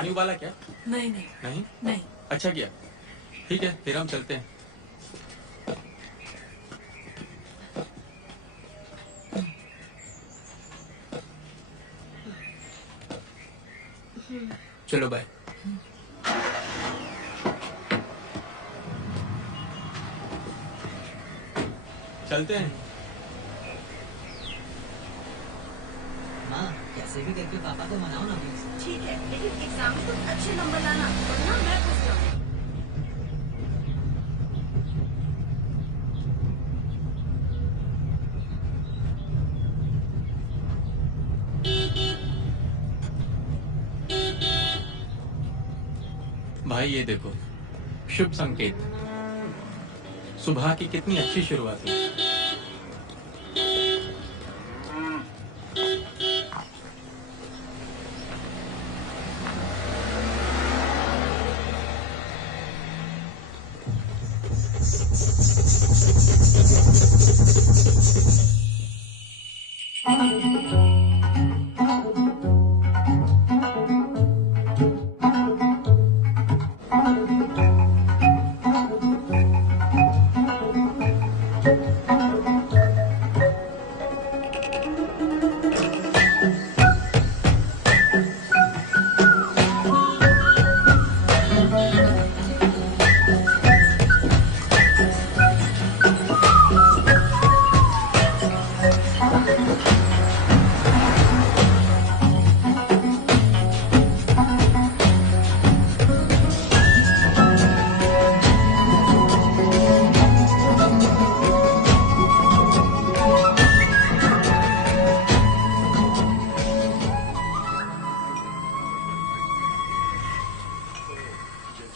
पानी उबाला क्या? नहीं नहीं नहीं? नहीं। अच्छा किया। ठीक है, फिर हम चलते हैं। चलो बाय। चलते हैं। माँ कैसे भी करके पापा को मनाओ ना प्लीज। ठीक है, लेकिन एग्जाम में तुम अच्छे नंबर लाना, वरना मैं फंस जाऊंगी। भाई ये देखो, शुभ संकेत। सुबह की कितनी अच्छी शुरुआत हुई।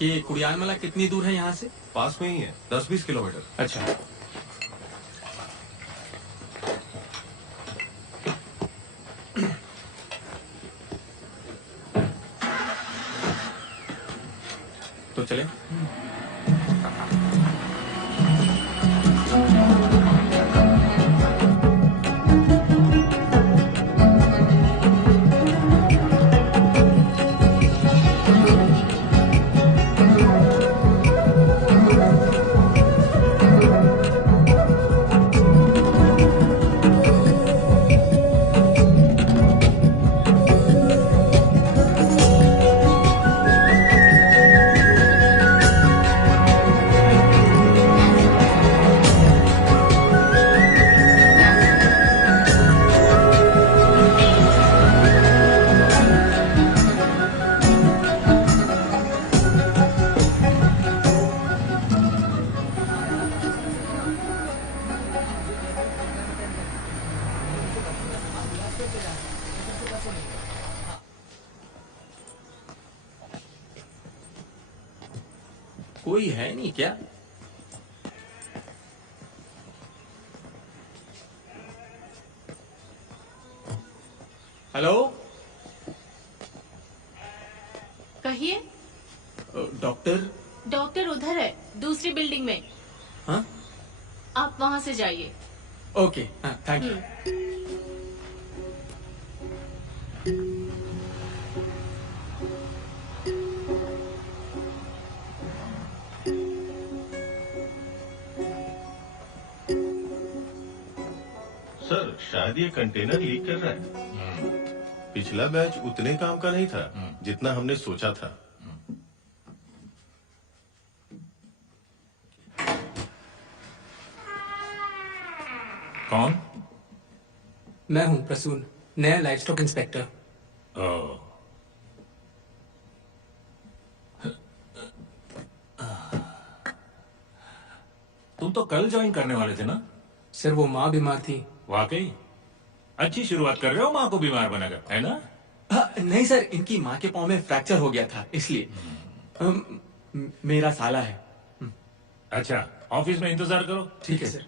ये कुड़ियालमला कितनी दूर है यहाँ से? पास में ही है, 10-20 किलोमीटर। अच्छा। तो चले। कोई है नहीं क्या? हेलो, कहिए। डॉक्टर? डॉक्टर उधर है, दूसरी बिल्डिंग में। हाँ? आप वहां से जाइए। ओके, हाँ, थैंक यू। सर शायद ये कंटेनर लीक कर रहा है। पिछला बैच उतने काम का नहीं था जितना हमने सोचा था। कौन? मैं हूँ प्रसून, नया लाइफ स्टॉक इंस्पेक्टर। ओह, तुम तो कल ज्वाइन करने वाले थे ना? सर वो माँ बीमार थी। वाकई अच्छी शुरुआत कर रहे हो माँ को बीमार बनाकर, है ना? नहीं सर, इनकी माँ के पाँव में फ्रैक्चर हो गया था इसलिए। मेरा साला है। अच्छा, ऑफिस में इंतजार करो। ठीक है सर।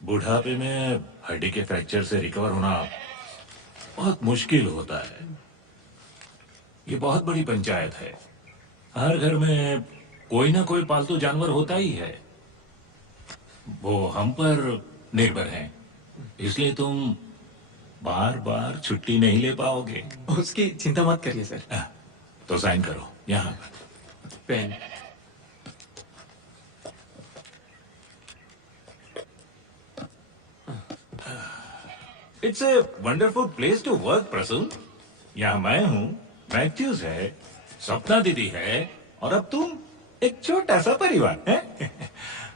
बुढ़ापे में हड्डी के फ्रैक्चर से रिकवर होना बहुत मुश्किल होता है। ये बहुत बड़ी पंचायत है। हर घर में कोई ना कोई पालतू जानवर होता ही है। वो हम पर निर्भर हैं, इसलिए तुम बार बार छुट्टी नहीं ले पाओगे। उसकी चिंता मत करिए सर। तो साइन करो यहाँ pen. It's a wonderful place to work Prasoon. यहाँ मैं हूँ, मैथ्यूज है, सपना दीदी है, और अब तुम एक छोटा सा परिवार है।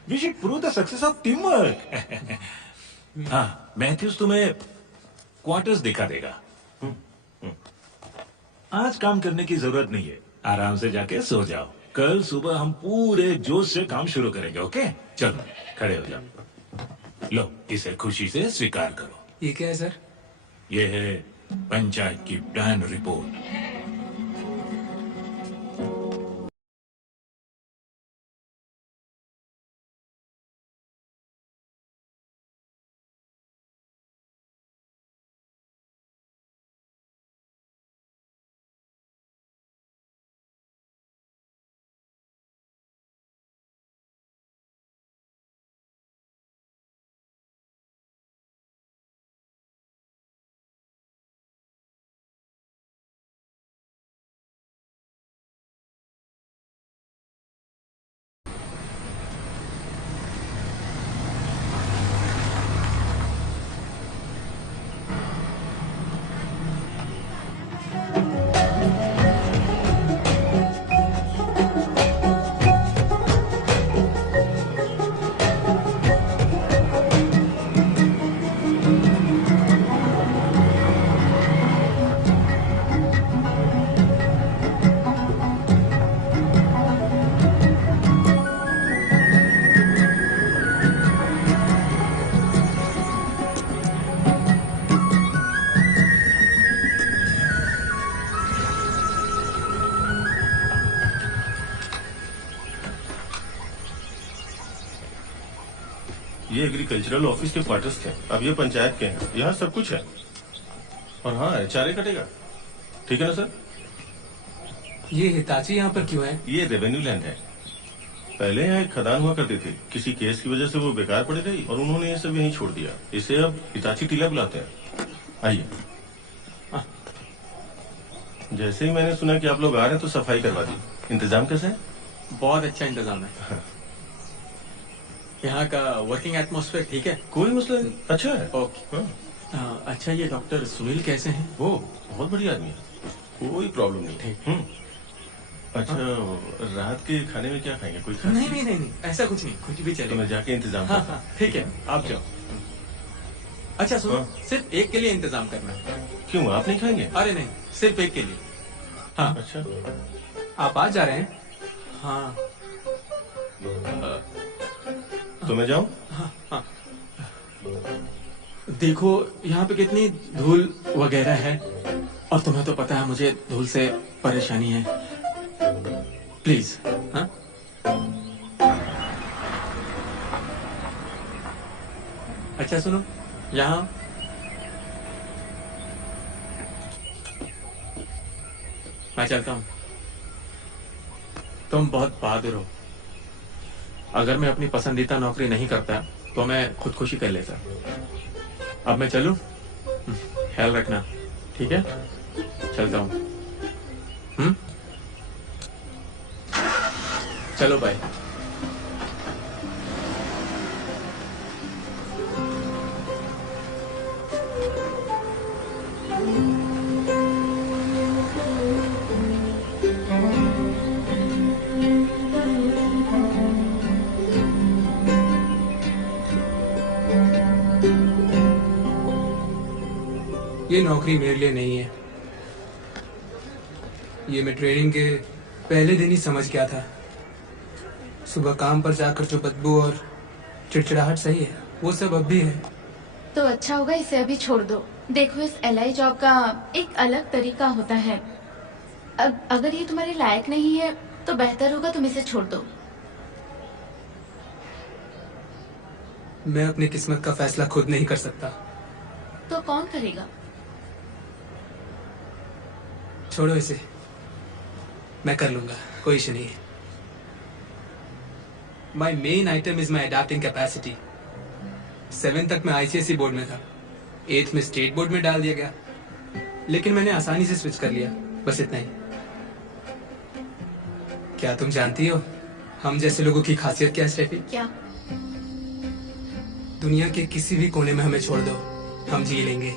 We should prove the success of team work. हाँ, मैथ्यूज तुम्हें क्वार्टर्स दिखा देगा। आज काम करने की जरूरत नहीं है, आराम से जाके सो जाओ। कल सुबह हम पूरे जोश से काम शुरू करेंगे। ओके, चलो खड़े हो जाओ। लो, इसे खुशी से स्वीकार करो। ये क्या है सर? ये है पंचायत की प्लान रिपोर्ट। ये एग्रीकल्चरल ऑफिस के क्वार्टर्स थे, अब ये पंचायत के हैं। यहाँ सब कुछ है। और हाँ, HRA कटेगा। ठीक है ना सर? ये हिताची यहाँ पर क्यों है? ये रेवेन्यू लैंड है। पहले यहाँ एक खदान हुआ करती थी, किसी केस की वजह से वो बेकार पड़ी रही और उन्होंने ये सब यहीं छोड़ दिया। इसे अब हिताची टीला बुलाते हैं। आइए। जैसे ही मैंने सुना कि आप लोग आ रहे हैं तो सफाई करवा दी। इंतजाम कैसा है? बहुत अच्छा इंतजाम है। यहाँ का वर्किंग एटमॉस्फेयर ठीक है? कोई मसला नहीं, अच्छा है। ओके। अच्छा, ये डॉक्टर सुनील कैसे हैं? वो बहुत बढ़िया आदमी है, कोई प्रॉब्लम नहीं। ठीक। अच्छा, रात के खाने में क्या खाएंगे? कोई खास नहीं चीज़? नहीं नहीं नहीं, ऐसा कुछ नहीं, कुछ भी तो चलेगा। मैं जाके इंतजाम हाँ करता हाँ, ठीक है, आप जाओ। अच्छा सुनो, हाँ। सिर्फ एक के लिए इंतजाम करना है। हूँ। क्यों, आप नहीं खाएंगे? अरे नहीं, सिर्फ एक के लिए। हाँ अच्छा, आप आज जा रहे हैं? हाँ। तो मैं जाऊँ? देखो यहाँ पे कितनी धूल वगैरह है, और तुम्हें तो पता है मुझे धूल से परेशानी है। प्लीज। हाँ, अच्छा सुनो, यहाँ मैं चलता हूँ। तुम बहुत बहादुर हो। अगर मैं अपनी पसंदीदा नौकरी नहीं करता तो मैं खुदकुशी कर लेता। अब मैं चलूं? ख्याल रखना, ठीक है? चलता हूँ। चलो बाय। ये नौकरी मेरे लिए नहीं है। ये मैं ट्रेनिंग के पहले दिन ही समझ गया था। सुबह काम पर जाकर जो बदबू और चिड़चिड़ाहट सही है, वो सब अब भी है। तो अच्छा होगा इसे अभी छोड़ दो। देखो, इस LI जॉब का एक अलग तरीका होता है। अगर ये तुम्हारे लायक नहीं है तो बेहतर होगा तुम इसे छोड़ दो। मैं अपनी किस्मत का फैसला खुद नहीं कर सकता। तो कौन करेगा? छोड़ो इसे, मैं कर लूंगा, कोई इशू नहीं है। My main item is my adapting capacity. 7 तक मैं ICSE बोर्ड में था, 8th में स्टेट बोर्ड में डाल दिया गया, लेकिन मैंने आसानी से स्विच कर लिया, बस इतना ही। क्या तुम जानती हो हम जैसे लोगों की खासियत क्या है स्टेफी? क्या? दुनिया के किसी भी कोने में हमें छोड़ दो, हम जी लेंगे।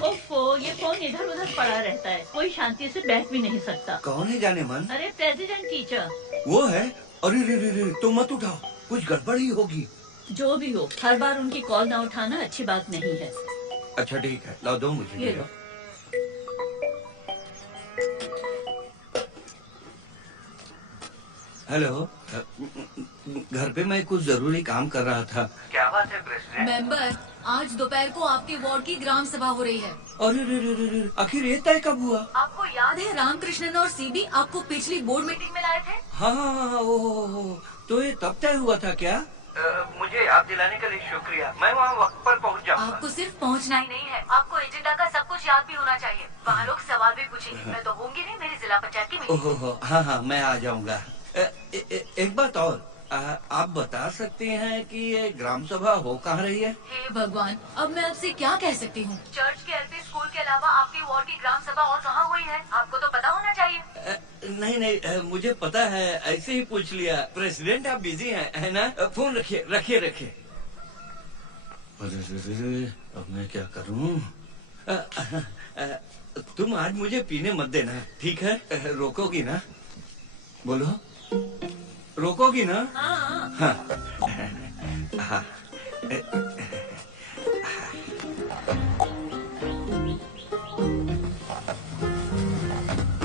ओफो, ये फोन इधर उधर पड़ा रहता है, कोई शांति से बैठ भी नहीं सकता। कौन है जाने मन? अरे प्रेसिडेंट टीचर। वो है? अरे रे रे रे, तो मत उठाओ, कुछ गड़बड़ी होगी। जो भी हो, हर बार उनकी कॉल ना उठाना अच्छी बात नहीं है। अच्छा ठीक है, ला दो मुझे। ये लो। हेलो, घर पे मैं कुछ जरूरी काम कर रहा था। क्या बात है प्रेसिडेंट? मेंबर, आज दोपहर को आपके वार्ड की ग्राम सभा हो रही है। अरे रे रे रे रे, आखिर ये तय कब हुआ? आपको याद है रामकृष्णन और सीबी आपको पिछली बोर्ड मीटिंग में लाए थे? हाँ हाँ हाँ, ओ, तो ये तब तय हुआ था क्या? मुझे याद दिलाने के लिए शुक्रिया, मैं वहाँ वक्त पर पहुँच जाऊँगा। आपको सिर्फ पहुंचना ही नहीं है, आपको एजेंडा का सब कुछ याद भी होना चाहिए। वहाँ लोग सवाल भी पूछेंगे, मैं तो होंगी नहीं, मेरी जिला पंचायत की मीटिंग। ओहो, हाँ हाँ, मैं आ जाऊँगा। एक बात और, आप बता सकते हैं कि ये ग्राम सभा हो कहाँ रही है? हे भगवान, अब मैं आपसे क्या कह सकती हूँ? चर्च के LP स्कूल के अलावा आपके वार्ड की ग्राम सभा और कहाँ हुई है? आपको तो पता होना चाहिए। नहीं नहीं, मुझे पता है, ऐसे ही पूछ लिया। प्रेसिडेंट आप बिजी हैं, है ना? फोन रखिए रखिए रखिए। अरे, अब मैं क्या करूँ? तुम आज मुझे पीने मत देना, ठीक है? रोकोगी ना? बोलो, रोकोगी ना? हाँ। हाँ।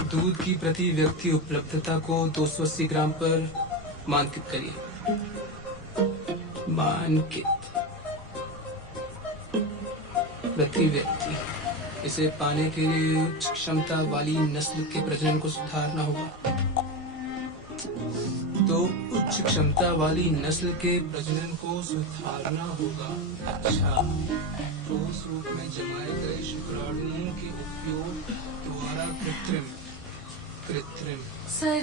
दूध की प्रति व्यक्ति उपलब्धता को 280 ग्राम पर मानकित करिए। मानकित प्रति व्यक्ति। इसे पाने के लिए उच्च क्षमता वाली नस्ल के प्रजनन को सुधारना होगा। तो उच्च क्षमता वाली नस्ल के प्रजनन को सुधारना होगा। अच्छा, ठोस रूप में जमाए गए शुक्राणुओं के उपयोग द्वारा कृत्रिम। सर,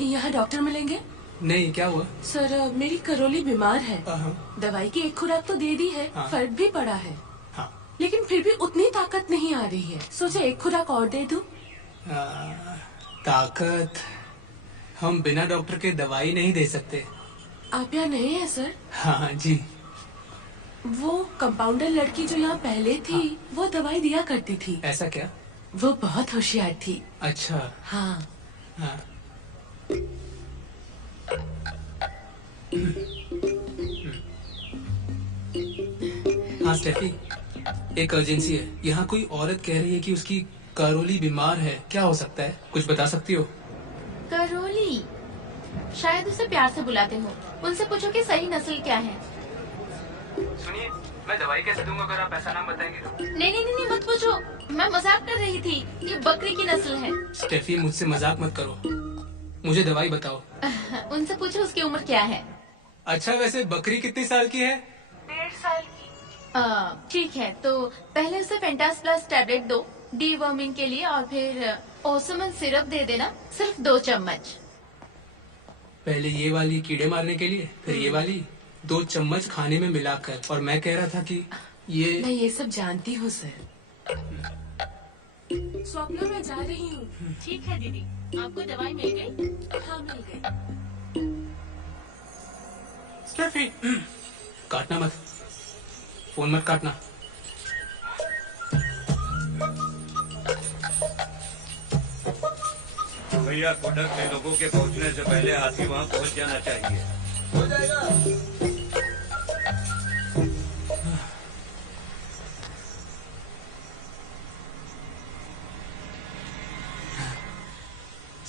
यहाँ डॉक्टर मिलेंगे? नहीं, क्या हुआ? सर, मेरी करोली बीमार है। हाँ। दवाई की एक खुराक तो दे दी है, हाँ। फर्क भी पड़ा है, हाँ। लेकिन फिर भी उतनी ताकत नहीं आ रही है। सोचा एक खुराक और दे दूं। ताकत हम बिना डॉक्टर के दवाई नहीं दे सकते। आप यहाँ नए हैं सर? हाँ जी। वो कंपाउंडर लड़की जो यहाँ पहले थी, हाँ। वो दवाई दिया करती थी। ऐसा क्या? वो बहुत होशियार थी। अच्छा। हाँ। हाँ। हाँ स्टेफी, एक अर्जेंसी है। यहाँ कोई औरत कह रही है कि उसकी करोली बीमार है। क्या हो सकता है, कुछ बता सकती हो? करोली, शायद उसे प्यार से बुलाते हो। उनसे पूछो कि सही नस्ल क्या है। सुनिए, मैं दवाई कैसे दूंगा अगर आप ऐसा नाम बताएंगे तो? नहीं नहीं नहीं, मत पूछो, मैं मजाक कर रही थी। ये बकरी की नस्ल है। स्टेफी, मुझसे मजाक मत करो, मुझे दवाई बताओ। उनसे पूछो उसकी उम्र क्या है। अच्छा, वैसे बकरी कितनी साल की है? 1.5 साल की। ठीक है, तो पहले उसे फेंटास प्लस टैबलेट दो डीवर्मिंग के लिए, और फिर ओसमन सिरप दे देना, सिर्फ 2 चम्मच। पहले ये वाली कीड़े मारने के लिए, फिर ये वाली 2 चम्मच खाने में मिलाकर। और मैं कह रहा था कि ये मैं ये सब जानती हूँ सर। स्वप्ना मैं जा रही हूँ। ठीक है दीदी, आपको दवाई मिल गई? हाँ मिल गई। स्टेफी, काटना मत, फोन मत काटना। भैया कोडक के लोगों के पहुंचने से पहले हाथी वहां पहुंच जाना चाहिए। हो जाएगा।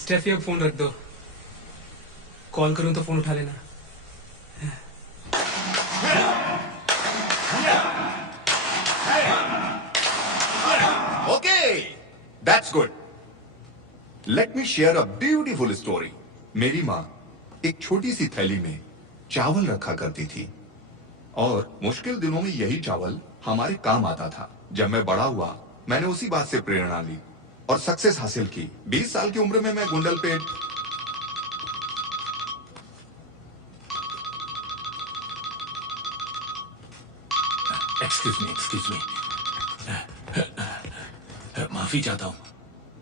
स्टेफी अब फोन रख दो, कॉल करूं तो फोन उठा लेना। Okay, that's good. Let me share a beautiful story. मेरी माँ एक छोटी सी थैली में चावल रखा करती थी और मुश्किल दिनों में यही चावल हमारे काम आता था। जब मैं बड़ा हुआ मैंने उसी बात से प्रेरणा ली और सक्सेस हासिल की। 20 साल की उम्र में मैं गुंडलपेट एक्सक्यूज मी माफी चाहता हूँ,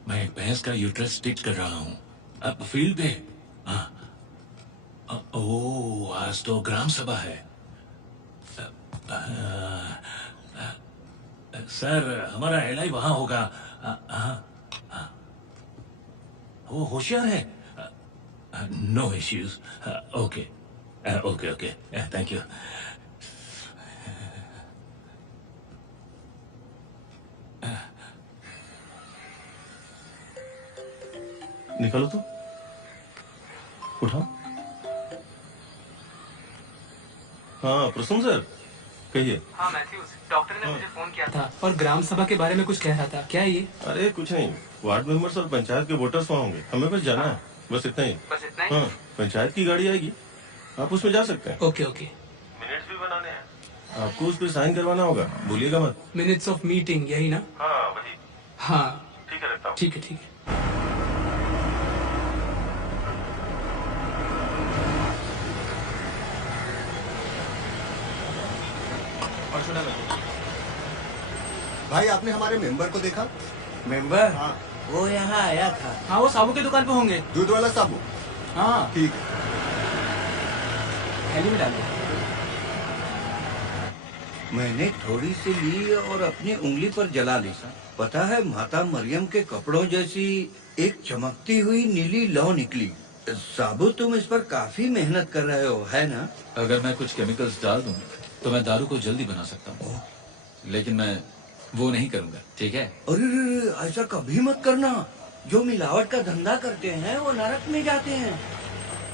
मैं एक भैंस का यूट्रस स्टिच कर रहा हूँ अब फील्ड पे। ओह, आज तो ग्राम सभा है। सर हमारा एलआई वहां होगा। वो होशियार है। No issues. Okay okay okay, thank you. निकालो तो, उठाओ। हाँ प्रसून सर, कहिए। हाँ मैथ्यूज, डॉक्टर ने मुझे फोन किया था और ग्राम सभा के बारे में कुछ कह रहा था। क्या ये? अरे कुछ नहीं, वार्ड मेंबर्स और पंचायत के वोटर्स वहाँ होंगे, हमें बस जाना है, बस इतना ही। बस इतना ही? हाँ, पंचायत की गाड़ी आएगी, आप उसमें जा सकते हैं। Okay okay. मिनट्स भी बनाने हैं, आपको उस पर साइन करवाना होगा, भूलिएगा मत। मिनट्स ऑफ मीटिंग यही ना? हाँ वही। हाँ ठीक है, रखता हूँ। ठीक है ठीक है। और सुना भाई, आपने हमारे मेंबर को देखा? मेंबर? हाँ। वो यहाँ आया था। हाँ वो साबू की दुकान पे होंगे। दूध वाला साबू? हाँ ठीक है। थैली में डाल दो। मैंने थोड़ी सी ली और अपनी उंगली पर जला ली। पता है, माता मरियम के कपड़ों जैसी एक चमकती हुई नीली लौ निकली। साबू, तुम इस पर काफी मेहनत कर रहे हो, है ना? अगर मैं कुछ केमिकल्स डाल दूं तो मैं दारू को जल्दी बना सकता हूँ, लेकिन मैं वो नहीं करूँगा, ठीक है? अरे ऐसा कभी मत करना। जो मिलावट का धंधा करते हैं वो नरक में जाते हैं।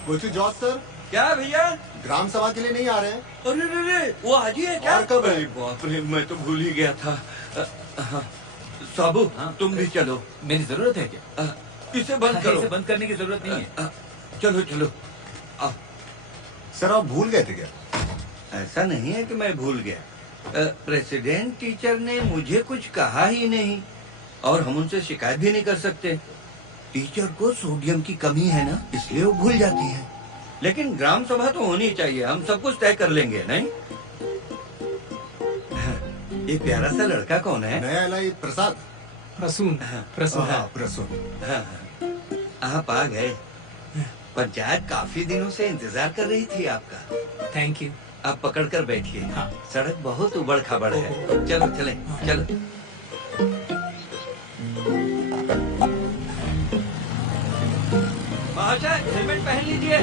जॉर्ज सर, क्या भैया? ग्राम सभा के लिए नहीं आ रहे हैं? अरे वो आज ही है क्या? और कब है? अरे बाप रे, मैं तो भूल ही गया था। साबू, तुम भी चलो। मेरी जरूरत है क्या? इसे बंद करो। इसे बंद करने की जरूरत नहीं है। चलो चलो। सर आप भूल गए थे क्या? ऐसा नहीं है कि मैं भूल गया। प्रेसिडेंट टीचर ने मुझे कुछ कहा ही नहीं और हम उनसे शिकायत भी नहीं कर सकते। टीचर को सोडियम की कमी है ना, इसलिए वो भूल जाती है। लेकिन ग्राम सभा तो होनी चाहिए, हम सब कुछ तय कर लेंगे, नहीं? ये प्यारा सा लड़का कौन है? नया एलआई प्रसाद। प्रसून। प्रसून। प्रसून। आप आ गए। पंचायत काफी दिनों से इंतजार कर रही थी आपका। Thank you. आप पकड़ कर बैठिए। हाँ। सड़क बहुत उबड़ खाबड़ है। चलो चले चलो। महाशय, हेलमेट पहन लीजिए।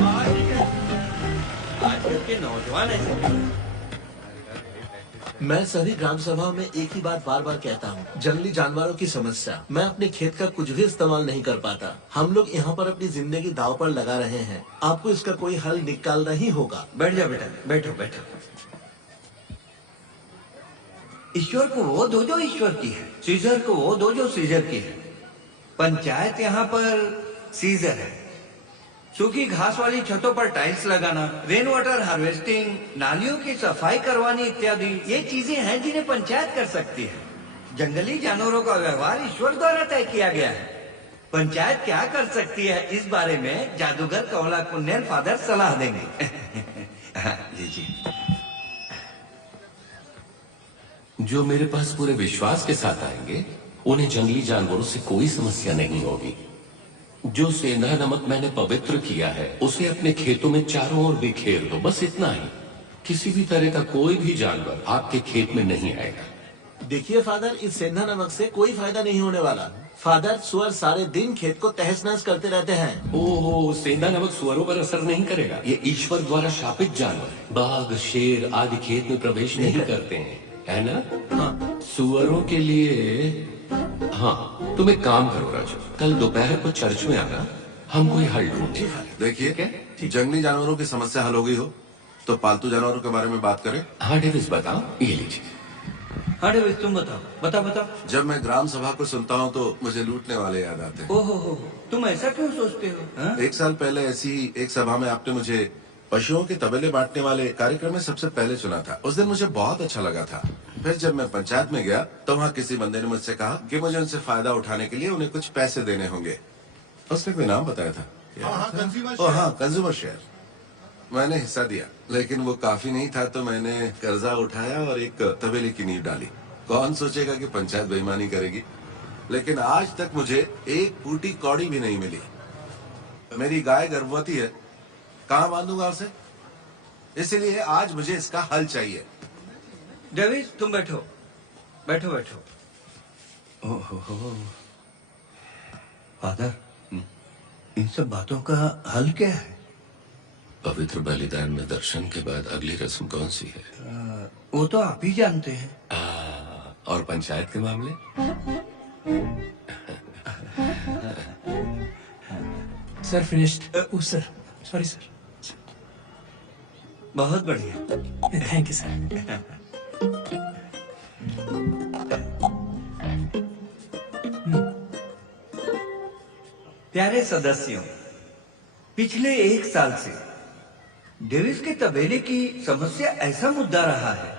आजकल के नौजवान ऐसे। मैं सभी ग्राम सभा में एक ही बात बार बार कहता हूँ, जंगली जानवरों की समस्या। मैं अपने खेत का कुछ भी इस्तेमाल नहीं कर पाता। हम लोग यहाँ पर अपनी जिंदगी दांव पर लगा रहे हैं। आपको इसका कोई हल निकालना ही होगा। बैठ जाओ बेटा, बैठो बैठो। ईश्वर को वो दो जो ईश्वर की है, सीजर को वो दो जो सीजर की है। पंचायत यहाँ पर सीजर है। सूखी घास वाली छतों पर टाइल्स लगाना, रेन वाटर हार्वेस्टिंग, नालियों की सफाई करवानी इत्यादि ये चीजें हैं जिन्हें पंचायत कर सकती है। जंगली जानवरों का व्यवहार ईश्वर द्वारा तय किया गया है। पंचायत क्या कर सकती है इस बारे में जादूगर कौला कुन्नेल फादर सलाह देंगे। जी जी। जो मेरे पास पूरे विश्वास के साथ आएंगे उन्हें जंगली जानवरों से कोई समस्या नहीं होगी। जो सेंधा नमक मैंने पवित्र किया है उसे अपने खेतों में चारों ओर बिखेर दो, बस इतना ही। किसी भी तरह का कोई भी जानवर आपके खेत में नहीं आएगा। देखिए फादर, इस सेंधा नमक से कोई फायदा नहीं होने वाला। फादर, सुअर सारे दिन खेत को तहस नहस करते रहते हैं। ओहो, सेंधा नमक सुअरों पर असर नहीं करेगा। ये ईश्वर द्वारा शापित जानवर है। बाघ, शेर आदि खेत में प्रवेश नहीं करते हैं, है ना? हाँ। सुअरों के लिए हाँ, तुम एक काम करो राजू, कल दोपहर को चर्च में आना, हम कोई हल ढूंढेंगे। देखिए, जंगली जानवरों की समस्या हल हो गई हो तो पालतू जानवरों के बारे में बात करें। हाँ डेविस, बताओ। ये लीजिए। हाँ डेविस, तुम बताओ। जब मैं ग्राम सभा को सुनता हूँ तो मुझे लूटने वाले याद आते हैं। ओहो, तुम ऐसा क्यों सोचते हो? हा? 1 साल पहले ऐसी एक सभा में आपने मुझे पशुओं के तबेले बांटने वाले कार्यक्रम में सबसे पहले चुना था। उस दिन मुझे बहुत अच्छा लगा था। फिर जब मैं पंचायत में गया तो वहाँ किसी बंदे ने मुझसे कहा कि मुझे उनसे फायदा उठाने के लिए उन्हें कुछ पैसे देने होंगे। उसने कोई नाम बताया था। Consumer share. मैंने हिस्सा दिया, लेकिन वो काफी नहीं था तो मैंने कर्जा उठाया और एक तबेले की नींव डाली। कौन सोचेगा कि पंचायत बेईमानी करेगी, लेकिन आज तक मुझे एक फूटी कौड़ी भी नहीं मिली। मेरी गाय गर्भवती है, कहाँ बांधूंगा उसे? इसलिए आज मुझे इसका हल चाहिए। डेविस, तुम बैठो। ओहो, फादर, इन सब बातों का हल क्या है? पवित्र बलिदान में दर्शन के बाद अगली रस्म कौन सी है? वो तो आप ही जानते हैं। और पंचायत के मामले? Sir finished. Sir sorry sir. बहुत बढ़िया, थैंक यू सर। प्यारे सदस्यों, पिछले 1 साल से डेविस के तबेले की समस्या ऐसा मुद्दा रहा है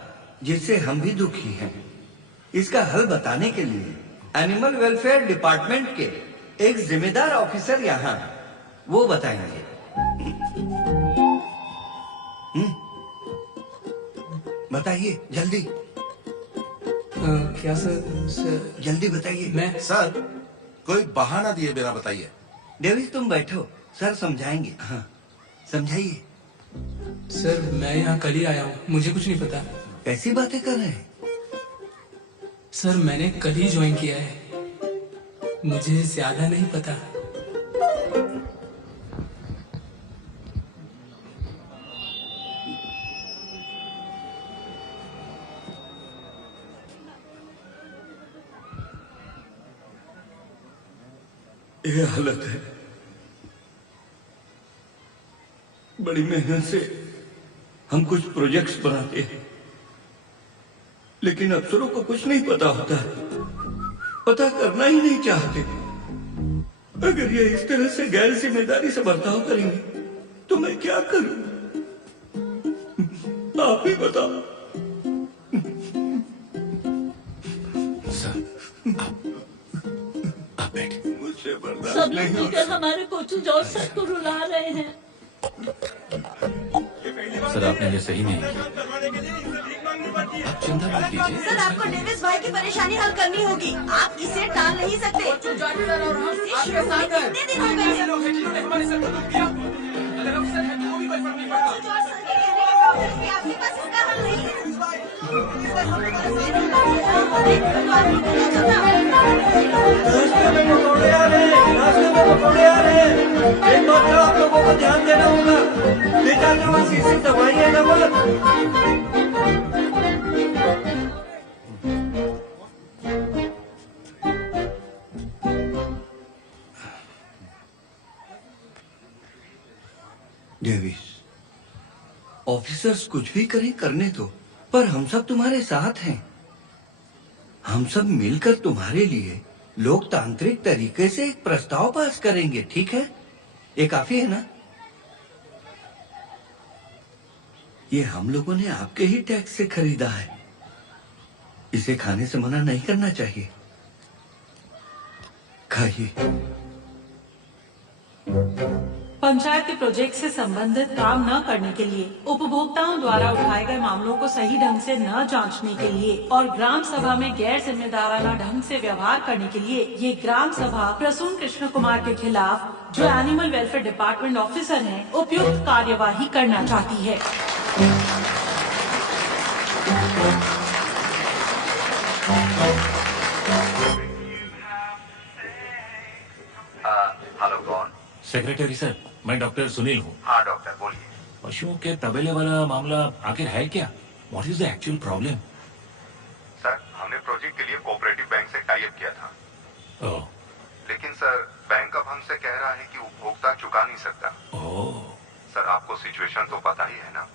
जिससे हम भी दुखी हैं। इसका हल बताने के लिए एनिमल वेलफेयर डिपार्टमेंट के एक जिम्मेदार ऑफिसर यहाँ हैं। वो बताएंगे। बताइए जल्दी। क्या सर? जल्दी बताइए। मैं सर, कोई बहाना दिए बिना बताइए। डेविस, तुम बैठो, सर समझाएंगे। हाँ, समझाइए। सर, मैं यहाँ कल ही आया हूँ, मुझे कुछ नहीं पता। कैसी बातें कर रहे हैं? सर, मैंने कल ही ज्वाइन किया है, मुझे ज्यादा नहीं पता। ये हालत है। बड़ी मेहनत से हम कुछ प्रोजेक्ट्स बनाते हैं, लेकिन अफसरों को कुछ नहीं पता होता, पता करना ही नहीं चाहते। अगर ये इस तरह से गैर जिम्मेदारी से बर्ताव करेंगे तो मैं क्या करूं? आप ही बताओ। मुझसे बर्दाश्त सब लोग नहीं मिलकर हमारे कोचेज और सर को रुला रहे हैं। सर, आपने ये सही नहीं किया। आप चिंता मत कीजिए। सर, आपको डेविस भाई की परेशानी हल करनी होगी। आप इसे टाल नहीं सकते। कितने दिन हो गए हैं? आपके पास इसका हल नहीं है। रास्ते में पकौड़े आ रहे हैं। एक बात का आप लोगों को ध्यान देना होगा, ले जाकर वहाँ शीशी दबाइए ना मत। डेविस, ऑफिसर्स कुछ भी करें करने दो, पर हम सब तुम्हारे साथ हैं। हम सब मिलकर तुम्हारे लिए लोकतांत्रिक तरीके से एक प्रस्ताव पास करेंगे, ठीक है? ये काफी है ना? ये हम लोगों ने आपके ही टैक्स से खरीदा है। इसे खाने से मना नहीं करना चाहिए। खाइए। पंचायत के प्रोजेक्ट से संबंधित काम न करने के लिए, उपभोक्ताओं द्वारा उठाए गए मामलों को सही ढंग से न जांचने के लिए और ग्राम सभा में गैर जिम्मेदाराना ढंग से व्यवहार करने के लिए ये ग्राम सभा प्रसून कृष्ण कुमार के खिलाफ, जो एनिमल वेलफेयर डिपार्टमेंट ऑफिसर हैं, उपयुक्त कार्यवाही करना चाहती है। हेलो कौन? सेक्रेटरी सर, मैं डॉक्टर सुनील हूँ। हाँ डॉक्टर बोलिए। पशुओं के तबेले वाला मामला आखिर है क्या? What is the actual problem? Sir हमने प्रोजेक्ट के लिए कोऑपरेटिव बैंक से टाई अप किया था। ओह, लेकिन सर बैंक अब हमसे कह रहा है कि उपभोक्ता चुका नहीं सकता। ओह, सर आपको सिचुएशन तो पता ही है ना।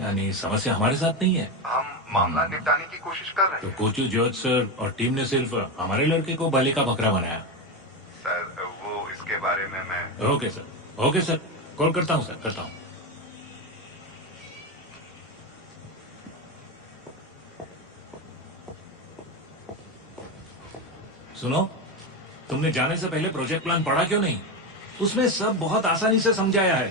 यानी समस्या हमारे साथ नहीं है। हम मामला निपटाने की कोशिश कर रहे तो कोचू जॉर्ज सर और टीम ने सिर्फ हमारे लड़के को बाली का बकरा बनाया। हैं। सर वो इसके बारे में मैं ओके सर, कॉल करता हूँ सर, करता हूँ। सुनो, तुमने जाने से पहले प्रोजेक्ट प्लान पढ़ा क्यों नहीं? उसमें सब बहुत आसानी से समझाया है।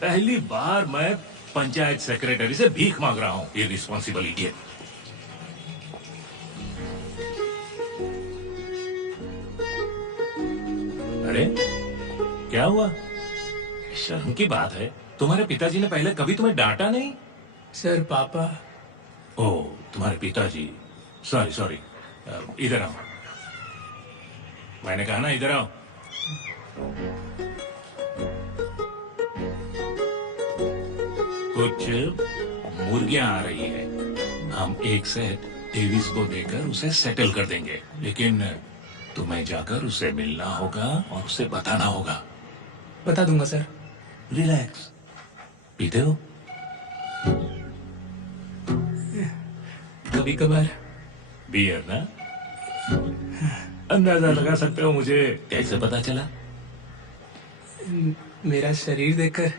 पहली बार मैं पंचायत सेक्रेटरी से भीख मांग रहा हूँ, ये रिस्पॉन्सिबल इडियट। अरे क्या हुआ? शर्म की बात है, तुम्हारे पिताजी ने पहले कभी तुम्हें डांटा नहीं? सर पापा। ओह, तुम्हारे पिताजी, सॉरी, इधर आओ। मैंने कहा ना इधर आओ। कुछ मुर्गियां आ रही है, हम एक सेट डेविस को देकर उसे सेटल कर देंगे, लेकिन तुम्हें जाकर उसे मिलना होगा और उसे बताना होगा। बता दूंगा सर। रिलैक्स। पीते हो? कभी कभार। बियर ना? अंदाजा लगा सकते हो मुझे कैसे पता चला? मेरा शरीर देखकर।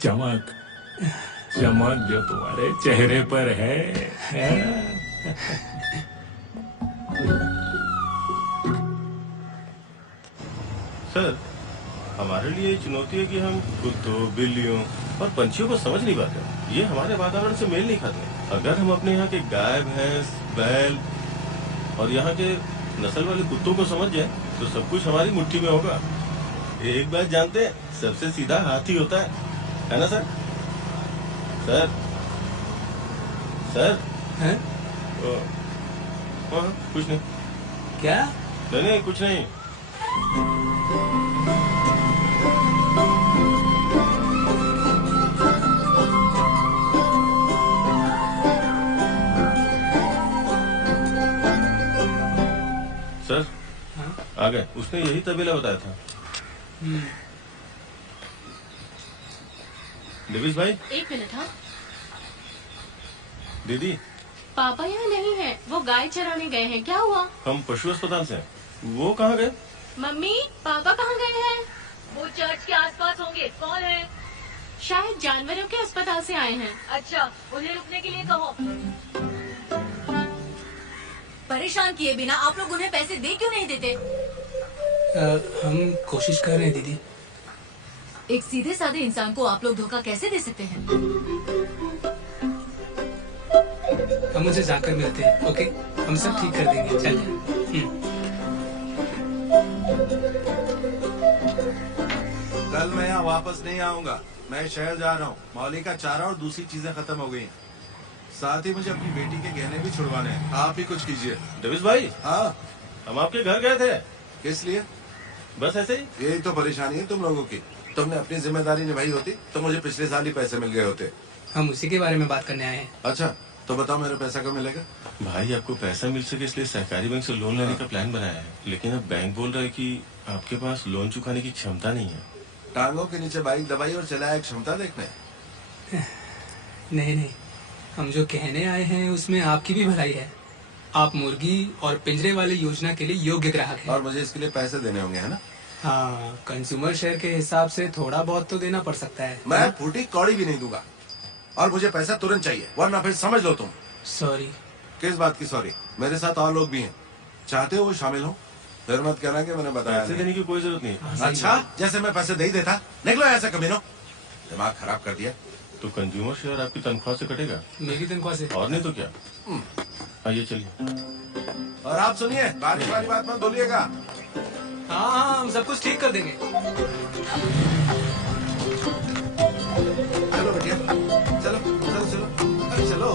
चमक जो तुम्हारे चेहरे पर है। सर हमारे लिए ये चुनौती है कि हम कुत्तों, बिल्लियों और पंछियों को समझ नहीं पाते। ये हमारे वातावरण से मेल नहीं खाते। अगर हम अपने यहाँ के गाय, भैंस, बैल और यहाँ के नस्ल वाले कुत्तों को समझ जाए तो सब कुछ हमारी मुट्ठी में होगा। एक बात जानते हैं, सबसे सीधा हाथी होता है ना सर? सर हैं? हाँ, कुछ नहीं। क्या? नहीं, कुछ नहीं। सर आ गए, उसने यही तबेला बताया था। देवीश भाई, एक मिनट। हाँ दीदी, पापा यहाँ नहीं है, वो गाय चराने गए हैं। क्या हुआ? हम पशु अस्पताल से हैं। वो कहाँ गए? मम्मी, पापा कहाँ गए हैं? वो चर्च के आसपास होंगे। कौन है? शायद जानवरों के अस्पताल से आए हैं। अच्छा, उन्हें रुकने के लिए कहो। परेशान किए बिना आप लोग उन्हें पैसे दे क्यों नहीं देते? हम कोशिश कर रहे हैं दीदी। एक सीधे साधे इंसान को आप लोग धोखा कैसे दे सकते हैं? हम मुझे जाकर मिलते हैं, ओके? हम सब ठीक कर देंगे। चलिए। कल मैं यहाँ वापस नहीं आऊंगा। मैं शहर जा रहा हूँ। मौली का चारा और दूसरी चीजें खत्म हो गई हैं। साथ ही मुझे अपनी बेटी के गहने भी छुड़वाने हैं। आप ही कुछ कीजिए। देवीश भाई, हाँ, हम आपके घर गए थे। किस लिए? बस ऐसे ही। यही तो परेशानी है तुम लोगों की। तुमने अपनी जिम्मेदारी निभाई होती तो मुझे पिछले साल ही पैसे मिल गए होते। हम उसी के बारे में बात करने आए हैं। अच्छा, तो बताओ मेरा पैसा कब मिलेगा? भाई आपको पैसा मिल सके इसलिए सहकारी बैंक से लोन लेने का प्लान बनाया है, लेकिन अब बैंक बोल रहा है कि आपके पास लोन चुकाने की क्षमता नहीं है। टांगों के नीचे बाइक दबाई और चलाया क्षमता देखने? नहीं, हम जो कहने आए हैं उसमें आपकी भी भलाई है। आप मुर्गी और पिंजरे वाली योजना के लिए योग्य ग्राहक हैं। और मुझे इसके लिए पैसे देने होंगे, है ना? हाँ, कंज्यूमर शेयर के हिसाब से थोड़ा बहुत तो देना पड़ सकता है। मैं फूटी कौड़ी भी नहीं दूंगा और मुझे पैसा तुरंत चाहिए, वरना फिर समझ लो तुम। सॉरी। किस बात की सॉरी? मेरे साथ और लोग भी हैं। चाहते हो वो शामिल हो? फिर मत कहना कि मैंने बताया पैसे देने की कोई जरूरत नहीं। अच्छा, जैसे मैं पैसे दे ही देता। निकलो ऐसे कमीनों, दिमाग खराब कर दिया। तो कंज्यूमर शेयर आपकी तनख्वाह से कटेगा? मेरी तनख्वाह से। और नहीं तो क्या। आइए चलिए। और आप सुनिए, बारिश वाली बात मत बोलिएगा। हाँ हाँ, हम सब कुछ ठीक कर देंगे। चलो बेटिया, चलो चलो चलो, अरे चलो।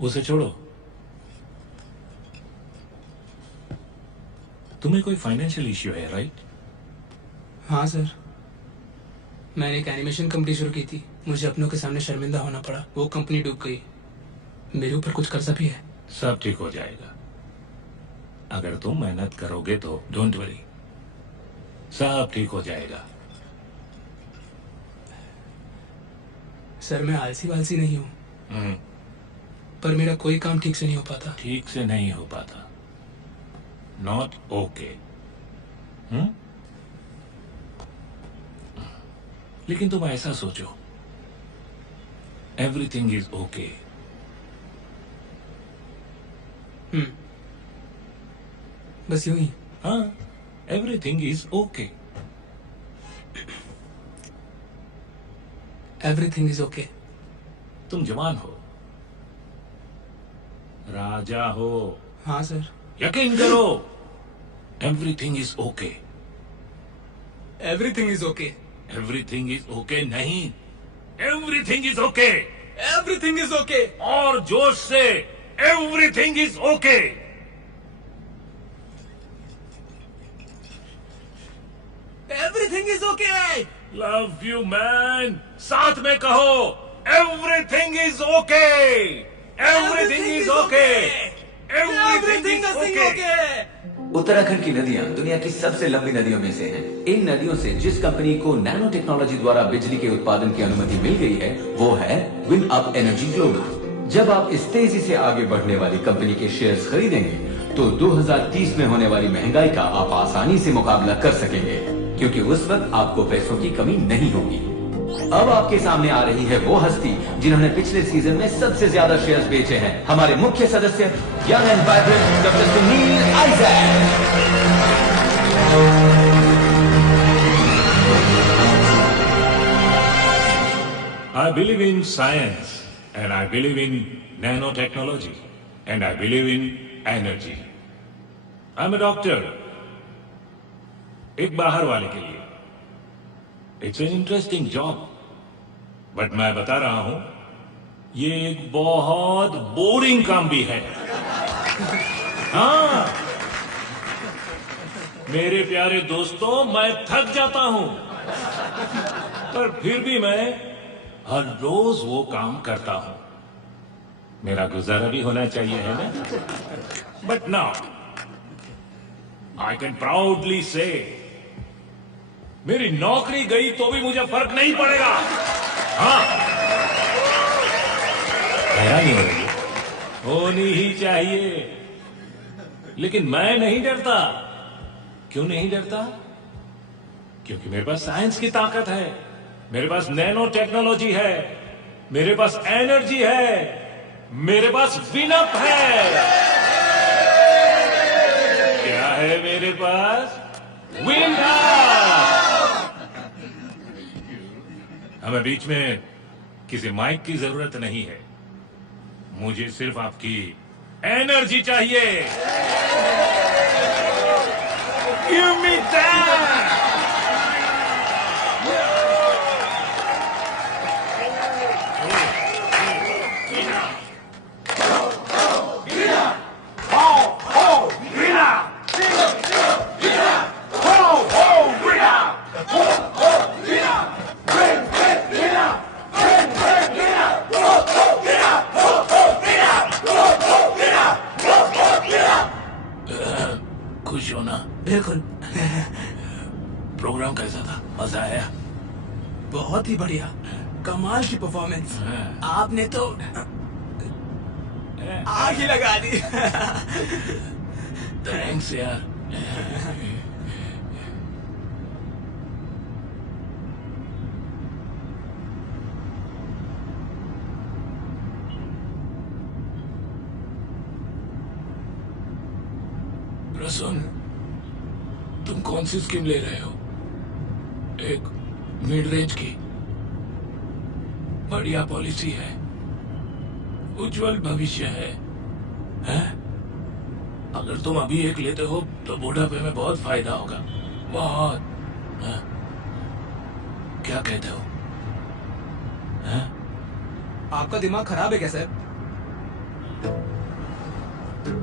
उसे छोड़ो। तुम्हें कोई फाइनेंशियल इश्यू है, राइट? हाँ सर, मैंने एक एनिमेशन कंपनी शुरू की थी। मुझे अपनों के सामने शर्मिंदा होना पड़ा। वो कंपनी डूब गई। मेरे ऊपर कुछ कर्जा भी है। सब ठीक हो जाएगा अगर तुम मेहनत करोगे तो। डोंट वरी, सब ठीक हो जाएगा। सर, मैं आलसी वालसी नहीं हूँ, पर मेरा कोई काम ठीक से नहीं हो पाता। ठीक से नहीं हो पाता, नॉट ओके। लेकिन तुम ऐसा सोचो, एवरीथिंग इज ओके। बस यूं ही। हाँ, everything is okay. Everything is okay. तुम जवान हो, राजा हो। हाँ सर। यकीन करो, everything is okay. Everything is okay. Everything is okay नहीं, everything is okay. Everything is okay. और जोश से, everything is okay. Everything is okay. Love you man. साथ में कहो, everything is okay. Everything is okay. Everything is okay. Uttarakhand की नदियां दुनिया की सबसे लंबी नदियों में से हैं। इन नदियों से जिस कंपनी को नैनो टेक्नोलॉजी द्वारा बिजली के उत्पादन की अनुमति मिल गई है, वो है विंड अप एनर्जी ग्लोबल। जब आप इस तेजी से आगे बढ़ने वाली कंपनी के शेयर्स खरीदेंगे तो 2030 में होने वाली महंगाई का आप आसानी से मुकाबला कर सकेंगे, क्योंकि उस वक्त आपको पैसों की कमी नहीं होगी। अब आपके सामने आ रही है वो हस्ती जिन्होंने पिछले सीजन में सबसे ज्यादा शेयर्स बेचे हैं। हमारे मुख्य सदस्य young and vibrant doctor Sunil Isaac. I believe in science and I believe in nanotechnology and I believe in energy. I'm a doctor. एक बाहर वाले के लिए it's an interesting job, but मैं बता रहा हूं ये एक बहुत बोरिंग काम भी है। हाँ मेरे प्यारे दोस्तों, मैं थक जाता हूं, पर फिर भी मैं हर रोज वो काम करता हूं। मेरा गुजारा भी होना चाहिए, है ना? But now I can proudly से मेरी नौकरी गई तो भी मुझे फर्क नहीं पड़ेगा। हाँ, हैरानी हो रही है, होनी ही चाहिए, लेकिन मैं नहीं डरता। क्यों नहीं डरता? क्योंकि मेरे पास साइंस की ताकत है, मेरे पास नैनो टेक्नोलॉजी है, मेरे पास एनर्जी है, मेरे पास विनअप है। क्या है मेरे पास? विनअप। हमें बीच में किसी माइक की जरूरत नहीं है, मुझे सिर्फ आपकी एनर्जी चाहिए। Give me that! खुश हो ना? बिल्कुल। प्रोग्राम कैसा था? मजा आया? बहुत ही बढ़िया, कमाल की परफॉर्मेंस। आपने तो आग ही लगा दी। थैंक्स यार। प्रसून, तुम कौन सी स्कीम ले रहे हो? एक मिड रेंज की बढ़िया पॉलिसी है, उज्जवल भविष्य है, हैं? अगर तुम अभी एक लेते हो तो बुढ़ापे में बहुत फायदा होगा, बहुत। हैं? क्या कहते हो? हैं? आपका दिमाग खराब है क्या सर?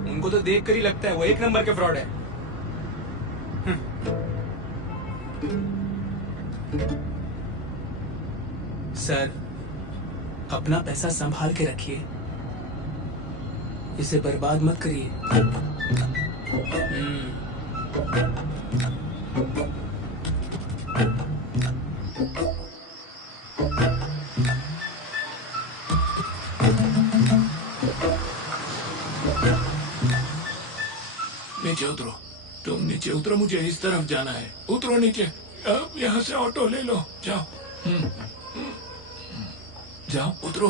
उनको तो देख कर ही लगता है वो एक नंबर के फ्रॉड है। सर, अपना पैसा संभाल के रखिए, इसे बर्बाद मत करिए। नीचे उतरो, तुम नीचे उतरो, मुझे इस तरफ जाना है। उतरो नीचे, अब यहाँ से ऑटो ले लो, जाओ। जाओ, उतरो,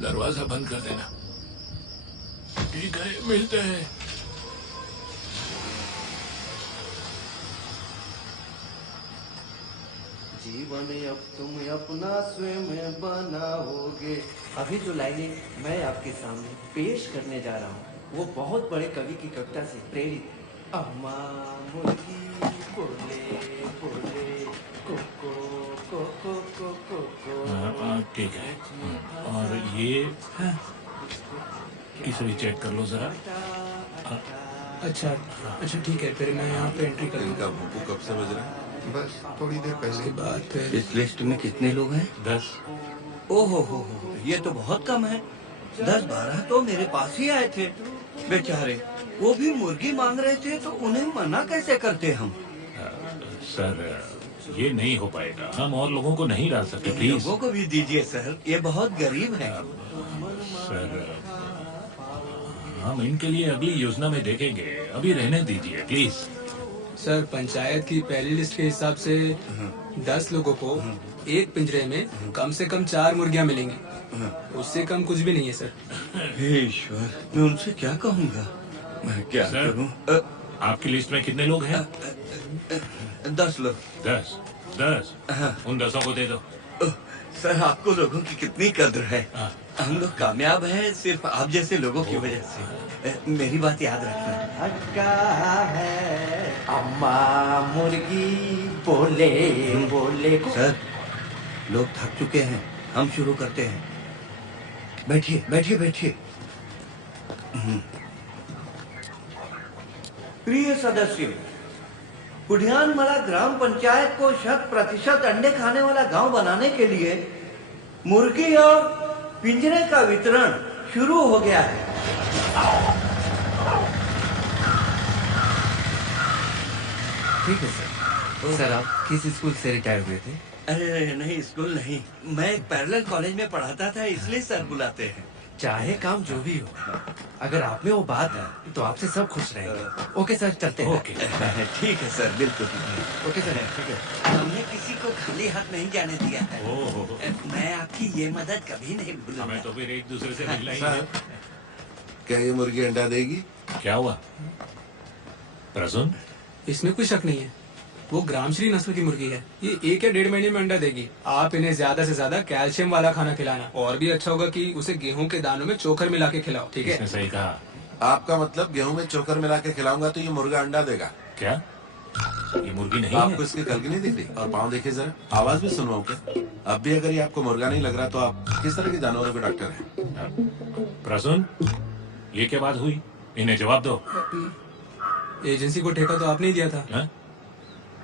दरवाजा बंद कर देना। ठीक है, मिलते हैं। जीवन अब तुम अपना स्वयं बनाओगे। अभी जो लाइनें मैं आपके सामने पेश करने जा रहा हूँ वो बहुत बड़े कवि की कविता से प्रेरित है। अम्मा मुर्गी बोले बोले कोको कोको कोको को। ठीक है, और ये इसे चेक कर लो जरा। अच्छा अच्छा ठीक है, फिर मैं यहाँ पे एंट्री कर इनका भूकू कब से बज रहा है? बस थोड़ी देर पहले। बात फिर इस लिस्ट में कितने लोग हैं? 10। ओहो हो, ये तो बहुत कम है। 10-12 तो मेरे पास ही आए थे बेचारे, वो भी मुर्गी मांग रहे थे, तो उन्हें मना कैसे करते हम? सर, ये नहीं हो पाएगा, हम और लोगों को नहीं डाल सकते, प्लीज। लोगों को भी दीजिए सर, ये बहुत गरीब है। सर, हम इनके लिए अगली योजना में देखेंगे, अभी रहने दीजिए प्लीज। सर, पंचायत की पहली लिस्ट के हिसाब से 10 लोगों को एक पिंजरे में कम से कम 4 मुर्गियां मिलेंगी, उससे कम कुछ भी नहीं है सर। हे ईश्वर, मैं उनसे क्या कहूँगा, मैं क्या करूँ? आपकी लिस्ट में कितने लोग हैं? 10 लोग। 10? उन 10 को दे दो। सर, आपको लोगों की कितनी कद्र है। हम लोग कामयाब हैं सिर्फ आप जैसे लोगों की वजह से। मेरी बात याद रखना। अटका है अम्मा मुर्गी बोले बोले को। सर, लोग थक चुके हैं, हम शुरू करते हैं। बैठिए बैठिए बैठिए। प्रिय सदस्यों, कुढ़ियानमला ग्राम पंचायत को 100% अंडे खाने वाला गांव बनाने के लिए मुर्गी और पिंजरे का वितरण शुरू हो गया है। ठीक है सर। सर, आप किस स्कूल से रिटायर हुए थे? अरे नहीं, स्कूल नहीं, मैं एक पैरेलल कॉलेज में पढ़ाता था, इसलिए सर बुलाते हैं। चाहे काम जो भी हो, अगर आप में वो बात है तो आपसे सब खुश रहेंगे। ओके सर, चलते हैं। ओके, ठीक है सर, बिल्कुल। ओके सर, ठीक है। हमने किसी को खाली हाथ नहीं जाने दिया है। मैं आपकी ये मदद कभी नहीं भूलूंगा। हमें तो फिर एक दूसरे से मिलना ही सर, है। क्या ये मुर्गी अंडा देगी? क्या हुआ प्रसून? इसमें कोई शक नहीं है, वो ग्रामश्री नस्ल की मुर्गी है। ये 1 या 1.5 महीने में अंडा देगी। आप इन्हें ज्यादा से ज्यादा कैल्शियम वाला खाना खिलाना, और भी अच्छा होगा कि उसे गेहूं के दानों में चोकर मिला के खिलाओ, ठीक है? इसने सही कहा। आपका मतलब गेहूं में चोकर मिला के खिलाऊंगा तो ये मुर्गा अंडा देगा? क्या ये मुर्गी नहीं आपको है? इसकी कलगी नहीं दिख रही? और पाँव देखिए जरा, आवाज भी सुनवाऊं क्या? अब भी अगर ये आपको मुर्गा नहीं लग रहा तो आप किस तरह के जानवरों के डॉक्टर हैं? प्रसून, ये क्या बात हुई? इन्हें जवाब दो। एजेंसी को ठेका तो आपने ही दिया था। है?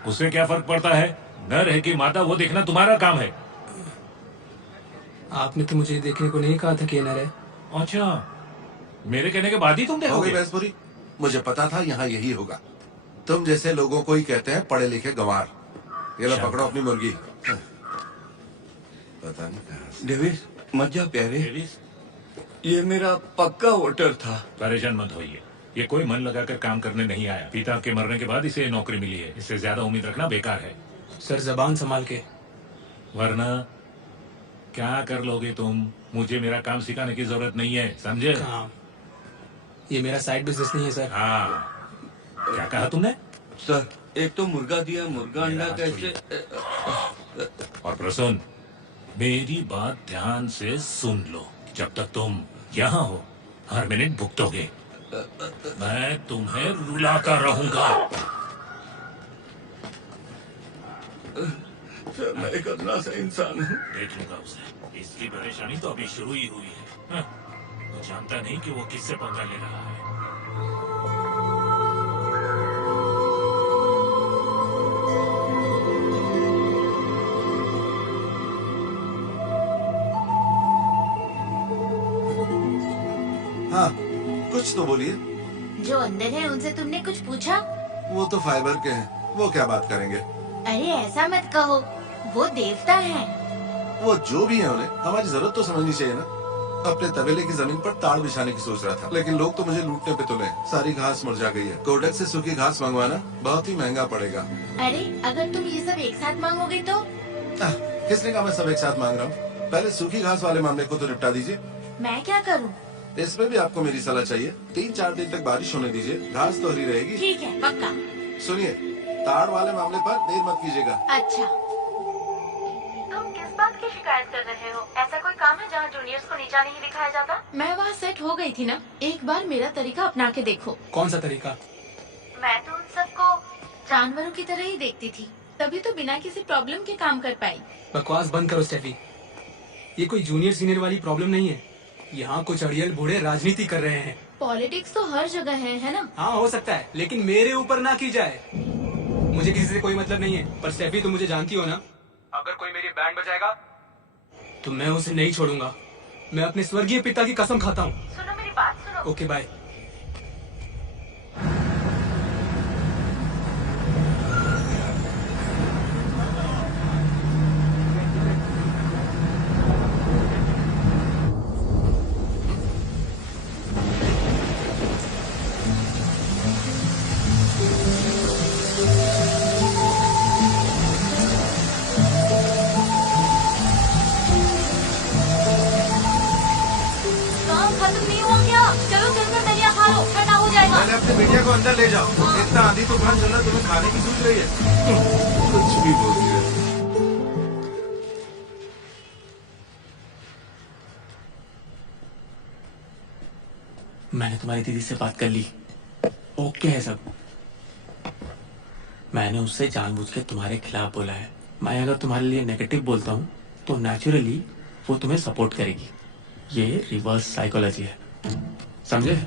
उससे क्या फर्क पड़ता है? नर है कि मादा, वो देखना तुम्हारा काम है। आपने तो मुझे देखने को नहीं कहा था कि नर है। अच्छा, मेरे कहने के बाद ही तुम हो गई देखोगे? बहसपुरी, मुझे पता था यहाँ यही होगा। तुम जैसे लोगों को ही कहते हैं पढ़े लिखे गंवार। ये लो पकड़ो अपनी मुर्गी। पता नहीं कहाँ से। डेविस, मत जा प्यारे, ये मेरा पक्का वोटर था। परेशान मत होइए, ये कोई मन लगाकर काम करने नहीं आया। पिता के मरने के बाद इसे नौकरी मिली है, इससे ज्यादा उम्मीद रखना बेकार है। सर, जबान संभाल के। वरना क्या कर लोगे तुम? मुझे मेरा काम सिखाने की जरूरत नहीं है, समझे? ये मेरा साइड बिजनेस नहीं है सर। हाँ, क्या कहा तुमने? सर, एक तो मुर्गा दिया, मुर्गा अंडा कैसे? और प्रसून, मेरी बात ध्यान से सुन लो। जब तक तुम यहाँ हो, हर मिनट भुगतोगे। मैं तुम्हें रुलाता रहूंगा। सर, मैं एक अदना सा इंसान हूँ। देख लूंगा उसे। इसकी परेशानी तो अभी शुरू ही हुई है। हाँ, वो जानता नहीं कि वो किससे पंगा ले रहा है। हाँ, कुछ तो बोलिए। जो अंदर है उनसे तुमने कुछ पूछा? वो तो फाइबर के हैं, वो क्या बात करेंगे? अरे ऐसा मत कहो, वो देवता हैं। वो जो भी है, उन्हें हमारी जरूरत तो समझनी चाहिए ना। अपने तबेले की जमीन पर ताड़ बिछाने की सोच रहा था, लेकिन लोग तो मुझे लूटने पे तुले। सारी घास मुरझा गई है। कोडक से सूखी घास मंगवाना बहुत ही महंगा पड़ेगा। अरे अगर तुम ये सब एक साथ मांगोगे तो? किसने कहा मैं सब एक साथ मांग रहा हूँ? पहले सूखी घास वाले मामले को तो निपटा दीजिए। मैं क्या करूँ? इसमें भी आपको मेरी सलाह चाहिए। 3-4 दिन तक बारिश होने दीजिए, घास तो हरी रहेगी। ठीक है, पक्का। सुनिए, ताड़ वाले मामले पर देर मत कीजिएगा। अच्छा। तुम किस बात की शिकायत कर रहे हो? ऐसा कोई काम है जहाँ जूनियर्स को नीचा नहीं दिखाया जाता? मैं वहाँ सेट हो गई थी ना। एक बार मेरा तरीका अपना के देखो। कौन सा तरीका? मैं तो उन सबको जानवरों की तरह ही देखती थी, तभी तो बिना किसी प्रॉब्लम के काम कर पाई। बकवास बंद करो स्टेफी। ये कोई जूनियर सीनियर वाली प्रॉब्लम नहीं है। यहाँ कुछ अड़ियल बूढ़े राजनीति कर रहे हैं। पॉलिटिक्स तो हर जगह है ना? हाँ हो सकता है, लेकिन मेरे ऊपर ना की जाए। मुझे किसी से कोई मतलब नहीं है, पर स्टेफी तुम मुझे जानती हो ना। अगर कोई मेरी बैंड बजाएगा तो मैं उसे नहीं छोड़ूंगा। मैं अपने स्वर्गीय पिता की कसम खाता हूँ। सुनो मेरी बात सुनो। Okay bye. पहले अपने बेटिया को अंदर ले जाओ। इतना आंधी तूफान चल रहा, तुम्हें खाने की सूझ रही है? कुछ भी बोलती है। मैंने तुम्हारी दीदी से बात कर ली, ओके है सब। मैंने उससे जानबूझ के तुम्हारे खिलाफ बोला है। मैं अगर तुम्हारे लिए नेगेटिव बोलता हूँ तो नेचुरली वो तुम्हें सपोर्ट करेगी। ये रिवर्स साइकोलॉजी है, समझे?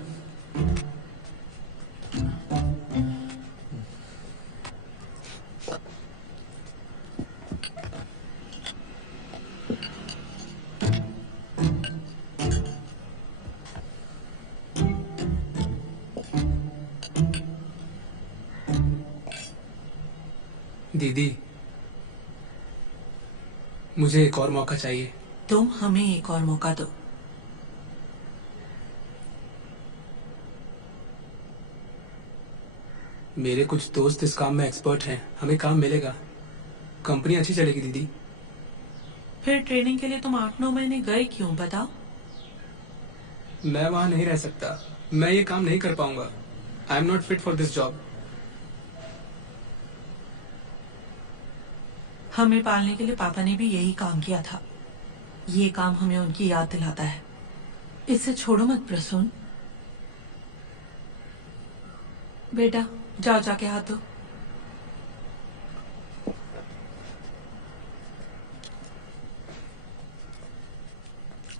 दीदी, मुझे एक और मौका चाहिए। तुम हमें एक और मौका दो। मेरे कुछ दोस्त इस काम में एक्सपर्ट हैं, हमें काम मिलेगा, कंपनी अच्छी चलेगी दीदी। फिर ट्रेनिंग के लिए तुम 8-9 महीने गए क्यों, बताओ? मैं वहां नहीं रह सकता, मैं ये काम नहीं कर पाऊंगा। I am not fit for this job. हमें पालने के लिए पापा ने भी यही काम किया था। ये काम हमें उनकी याद दिलाता है। इसे छोड़ो मत प्रसून। बेटा जाओ, जाके हाथ धो।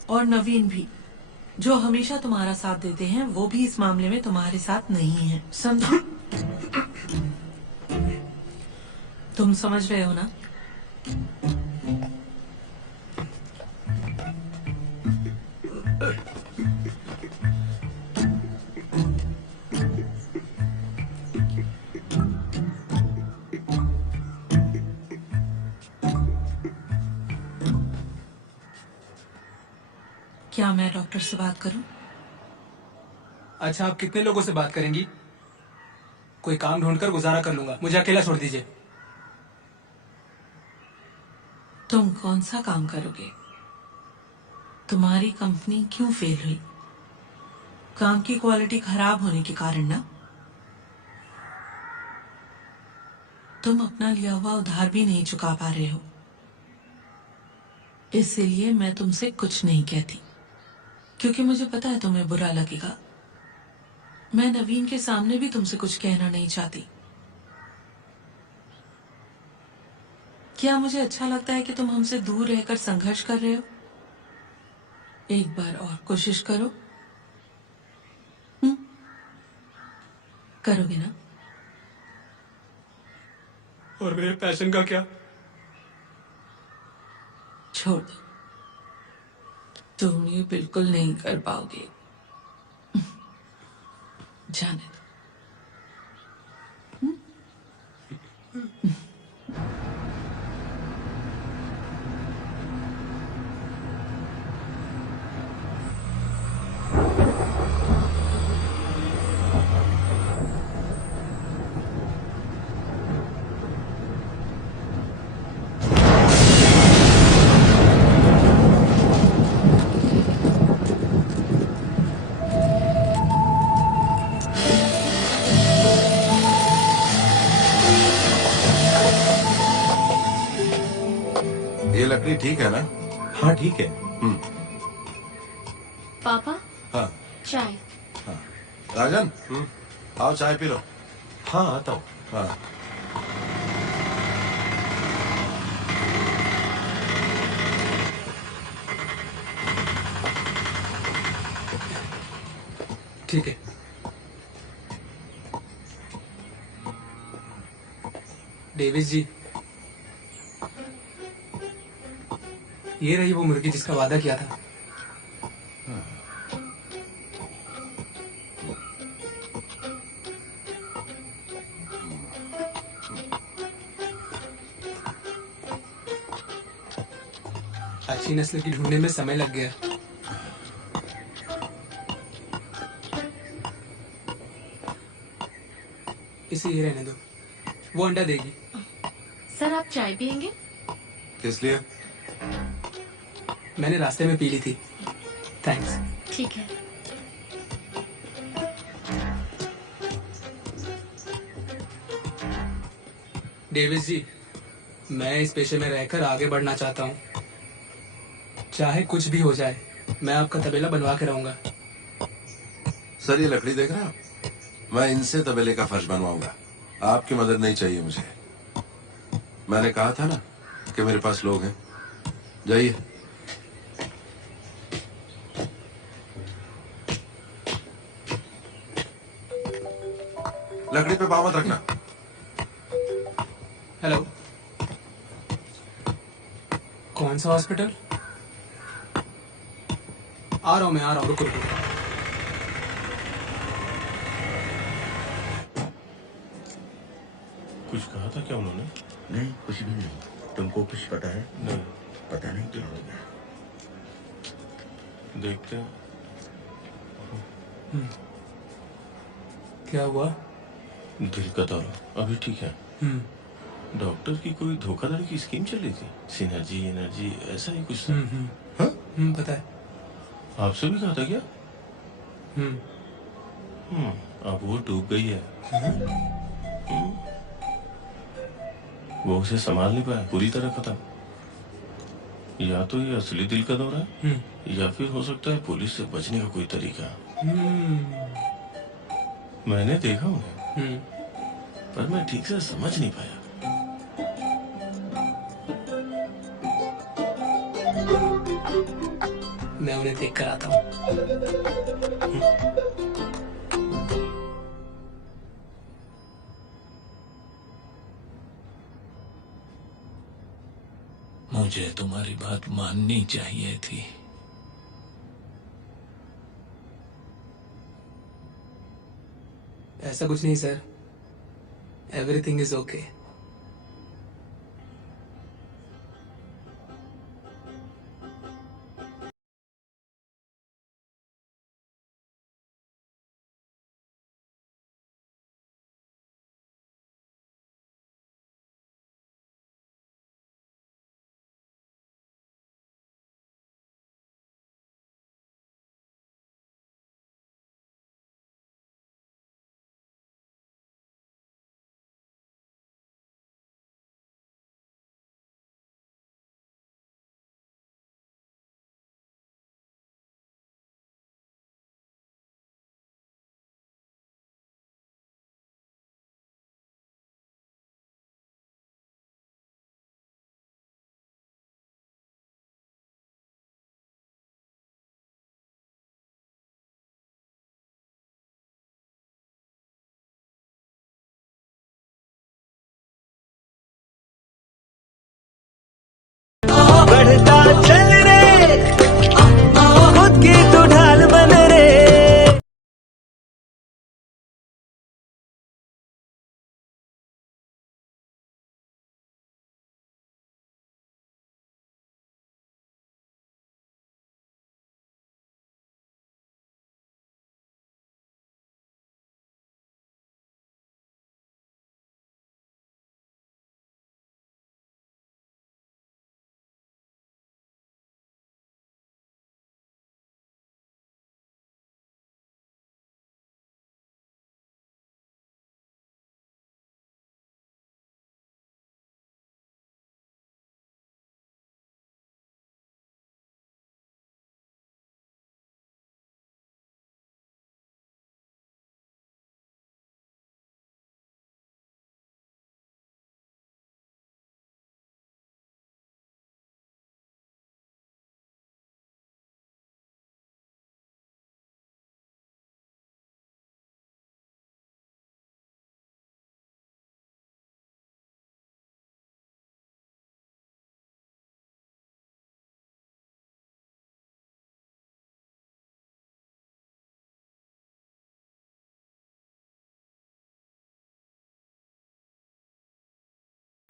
और नवीन भी, जो हमेशा तुम्हारा साथ देते हैं, वो भी इस मामले में तुम्हारे साथ नहीं है, समझो? तुम समझ रहे हो ना? क्या मैं डॉक्टर से बात करूं? अच्छा, आप कितने लोगों से बात करेंगी? कोई काम ढूंढकर गुजारा कर लूंगा, मुझे अकेला छोड़ दीजिए। तुम कौन सा काम करोगे? तुम्हारी कंपनी क्यों फेल हुई? काम की क्वालिटी खराब होने के कारण ना तुम अपना लिया हुआ उधार भी नहीं चुका पा रहे हो। इसलिए मैं तुमसे कुछ नहीं कहती, क्योंकि मुझे पता है तुम्हें बुरा लगेगा। मैं नवीन के सामने भी तुमसे कुछ कहना नहीं चाहती। क्या मुझे अच्छा लगता है कि तुम हमसे दूर रहकर संघर्ष कर रहे हो? एक बार और कोशिश करो। करोगे ना? और मेरे पैशन का क्या? छोड़ दो, तुम ये बिल्कुल नहीं कर पाओगे। जाने दो। ये लकड़ी ठीक है ना? हाँ ठीक है। पापा हाँ चाय। राजन, आओ चाय पी लो। हाँ आता हूँ। हाँ ठीक है। डेविस जी, ये रही वो मुर्गी जिसका वादा किया था। अच्छी नस्ल की ढूंढने में समय लग गया। इसे ये रहने दो, वो अंडा देगी। सर आप चाय पियेंगे? किस लिए? मैंने रास्ते में पी ली थी। थैंक्स। ठीक है। डेविस जी, मैं इस पेशे में रहकर आगे बढ़ना चाहता हूँ। चाहे कुछ भी हो जाए, मैं आपका तबेला बनवा के रहूंगा। सर ये लकड़ी देख रहे हो? मैं इनसे तबेले का फर्श बनवाऊंगा। आपकी मदद नहीं चाहिए मुझे। मैंने कहा था ना कि मेरे पास लोग हैं। जाइए। लकड़ी पे पाँव मत रखना। हेलो, कौन सा हॉस्पिटल? आ रहा हूँ मैं, आ रहा हूँ, रुको रुको। कुछ कहा था क्या उन्होंने? नहीं, कुछ भी नहीं। तुमको कुछ पता है? नहीं। पता नहीं क्या हो गया। देखते हैं। क्या हुआ? दिल का दौरा अभी ठीक है। डॉक्टर की कोई धोखाधड़ी की स्कीम चल रही थी। सिनर्जी एनर्जी ऐसा ही कुछ था। हाँ? पता है। आपसे भी कहा था क्या? अब वो डूब गई है। वो उसे संभाल नहीं पाया, पूरी तरह खत्म। या तो ये असली दिल का दौरा है, या फिर हो सकता है पुलिस से बचने का कोई तरीका। मैंने देखा उन्हें, पर मैं ठीक से समझ नहीं पाया। मैं उन्हें देख कर आता हूँ। मुझे तुम्हारी बात माननी चाहिए थी। ऐसा कुछ नहीं सर, एवरीथिंग इज ओके। बढ़ता चल रे, खुद की तू ढाल बन रे।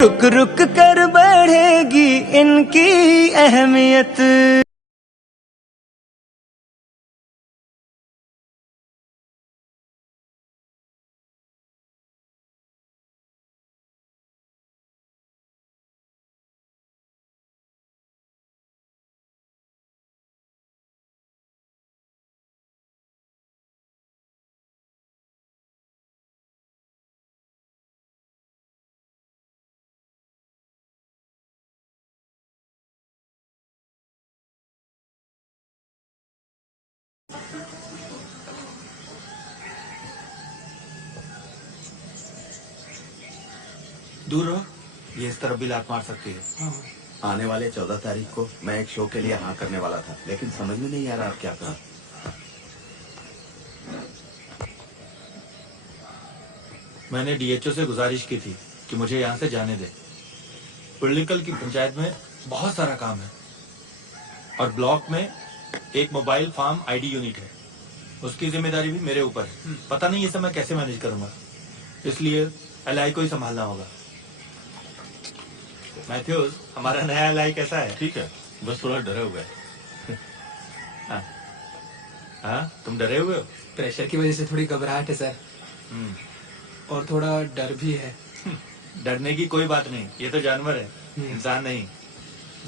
रुक रुक कर बढ़ेगी इनकी अहमियत। दूर रहो, ये इस तरफ भी लात मार सकती है। आने वाले 14 तारीख को मैं एक शो के लिए हाँ करने वाला था, लेकिन समझ में नहीं आ रहा आप क्या करूं। मैंने डीएचओ से गुजारिश की थी कि मुझे यहाँ से जाने दे। पुलिकल की पंचायत में बहुत सारा काम है और ब्लॉक में एक मोबाइल फार्म आईडी यूनिट है, उसकी जिम्मेदारी भी मेरे ऊपर है। पता नहीं ये सब मैं कैसे मैनेज करूंगा, इसलिए एलआई को ही संभालना होगा। मैथ्यूज, हमारा नया एलआई कैसा है? ठीक है, बस थोड़ा डरा हुआ है। हाँ, तुम डरे हुए हो? प्रेशर की वजह से थोड़ी घबराहट है सर, और थोड़ा डर भी है। डरने की कोई बात नहीं, ये तो जानवर है, इंसान नहीं।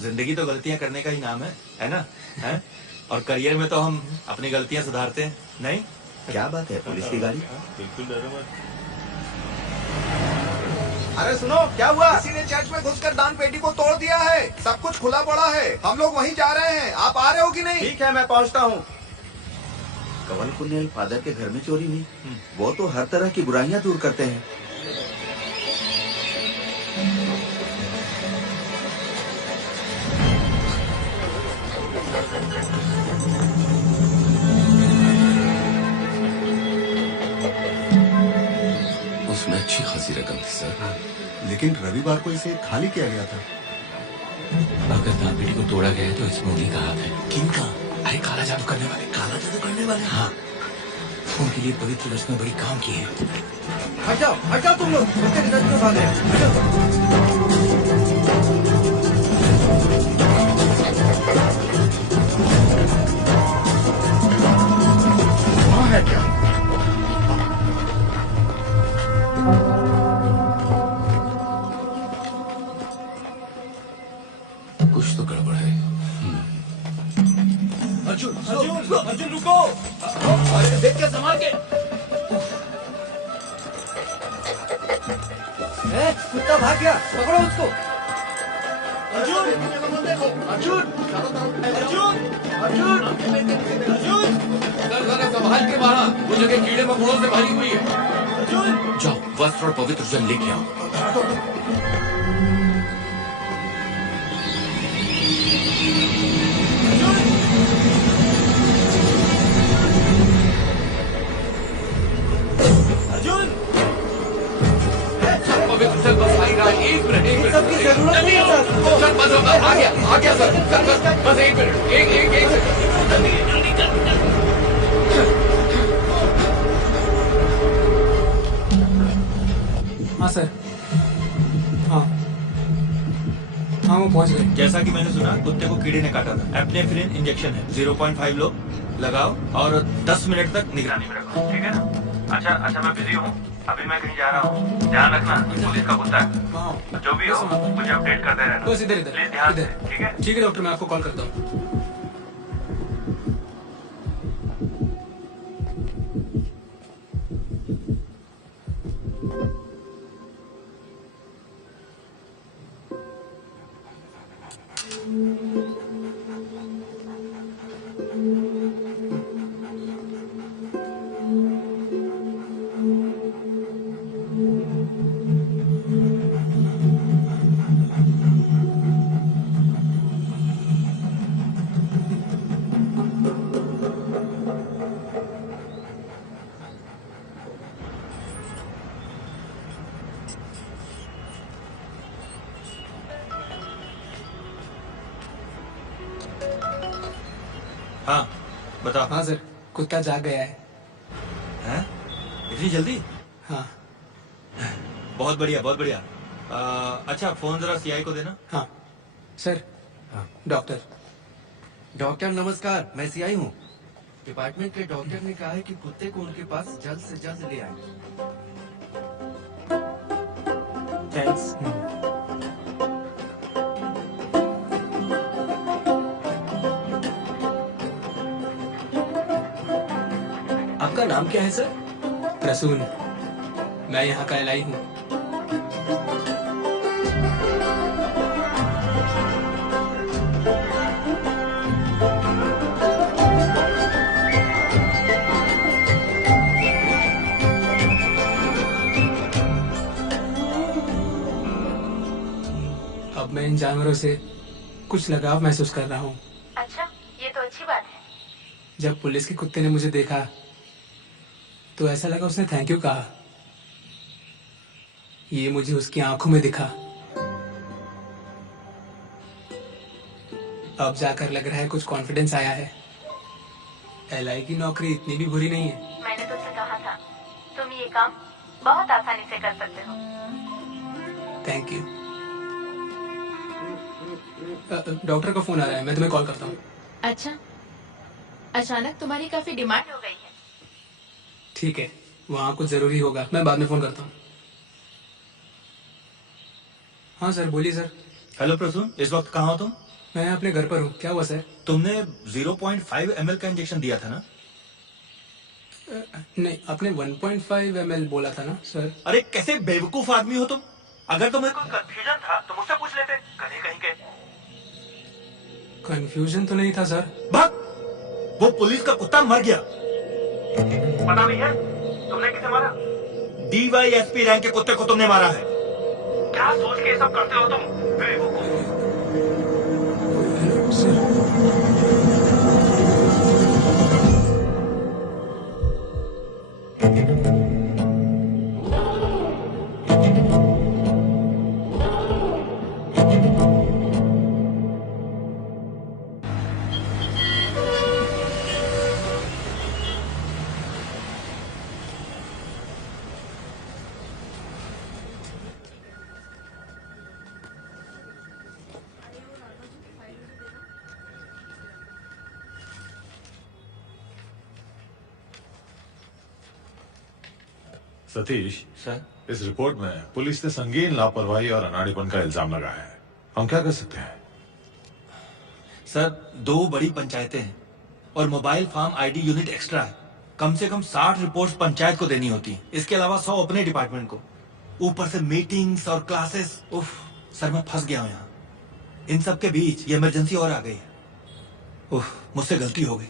जिंदगी तो गलतियां करने का ही नाम है ना? है? और करियर में तो हम अपनी गलतियां सुधारते हैं, नहीं? क्या बात है, पुलिस की गाड़ी? बिल्कुल डरो मत। अरे सुनो, क्या हुआ? किसी ने चर्च में घुसकर दान पेटी को तोड़ दिया है, सब कुछ खुला पड़ा है। हम लोग वहीं जा रहे हैं, आप आ रहे हो कि नहीं? ठीक है, मैं पहुंचता हूं। कवल पुनियल फादर के घर में चोरी हुई, वो तो हर तरह की बुराइयां दूर करते हैं। उसमें अच्छी खासी रकम थी सर, लेकिन रविवार को इसे खाली किया गया था। अगर दान पेटी को तोड़ा गया है तो इसमें उन्हीं का हाथ है। किनका? अरे काला जादू करने वाले। काला जादू करने वाले? हाँ, उनके लिए पवित्र रस्म में बड़ी काम की है। हटाओ तुम लोग, तेरे घर क्यों भाग रहे हो? वहाँ है क्या? कुछ तो गड़बड़ है। अर्जुन रुको! अरे देख के संभाल के! कुत्ता भाग गया, पकड़ो उसको! अर्जुन! अर्जुन! अर्जुन! अर्जुन! जरा संभाल के मारा, वो जगह कीड़े मकोड़ों से भरी हुई है। अर्जुन! जाओ वस्त्र और पवित्र जल लेके आओ। सबकी जरूरत नहीं है सर। आ गया सर बस 1 मिनट एक हाँ सर, हाँ वो पहुंच गए। जैसा कि मैंने सुना कुत्ते को कीड़े ने काटा था। एप्नेफ्रिन इंजेक्शन है, 0.5 लो, लगाओ और 10 मिनट तक निगरानी में रखो, ठीक है ना? अच्छा मैं बिजी हूँ, अभी मैं कहीं जा रहा हूँ, ध्यान रखना पुलिस का कुत्ता है, जो भी हो मुझे अपडेट करते रहना। बस इधर प्लीज ध्यान से, ठीक है? ठीक है डॉक्टर, मैं आपको कॉल करता हूँ। हाँ बताओ। हाँ सर, कुत्ता जाग गया है। हैं? इतनी जल्दी? हाँ। बहुत बढ़िया बहुत बढ़िया। अच्छा फोन जरा सीआई को देना। हाँ सर। डॉक्टर डॉक्टर नमस्कार, मैं सीआई हूँ। डिपार्टमेंट के डॉक्टर ने कहा है कि कुत्ते को उनके पास जल्द से जल्द ले आए। थैंक्स। आपका नाम क्या है सर? प्रसून, मैं यहाँ का एलआई हूँ। अब मैं इन जानवरों से कुछ लगाव महसूस कर रहा हूँ। अच्छा, ये तो अच्छी बात है। जब पुलिस के कुत्ते ने मुझे देखा तो ऐसा लगा उसने थैंक यू कहा। ये मुझे उसकी आंखों में दिखा। अब जाकर लग रहा है कुछ कॉन्फिडेंस आया है। एलआई की नौकरी इतनी भी बुरी नहीं है। मैंने तुमसे कहा था, तुम ये काम बहुत आसानी से कर सकते हो। Thank you. डॉक्टर का फोन आ रहा है, मैं तुम्हें कॉल करता हूँ। अच्छा, अचानक तुम्हारी काफी डिमांड हो गई है। ठीक है, वहाँ कुछ जरूरी होगा, मैं बाद में फोन करता हूँ। हाँ सर, बोलिए सर। हेलो प्रसून, इस वक्त कहाँ हो तुम? मैं अपने घर पर हूँ। क्या हुआ सर? तुमने 0.5 ml का इंजेक्शन दिया था ना? नहीं, आपने 1.5 ml बोला था ना सर। अरे कैसे बेवकूफ आदमी हो तुम। अगर तुम्हें कोई कंफ्यूजन था तो मुझसे पूछ लेते। गधे कहीं के। कंफ्यूजन तो नहीं था सर। भाग, वो पुलिस का कुत्ता मर गया। पता नहीं है तुमने किसे मारा? DYSP रैंक के कुत्ते को तुमने मारा है। क्या सोच के ये सब करते हो तुम? बेवकूफ। सतीश सर, इस रिपोर्ट में पुलिस ने संगीन लापरवाही और अनाड़ीपन का इल्जाम लगाया है। हम क्या कर सकते हैं? सर, 2 बड़ी पंचायतें हैं और mobile farm ID unit extra है। कम से कम 60 रिपोर्ट्स पंचायत को देनी होती है। इसके अलावा 100 अपने डिपार्टमेंट को। ऊपर से मीटिंग्स और क्लासेस। उफ, सर मैं फंस गया हूँ यहाँ। इन सब के बीच ये इमरजेंसी और आ गई है। उफ, मुझसे गलती हो गई।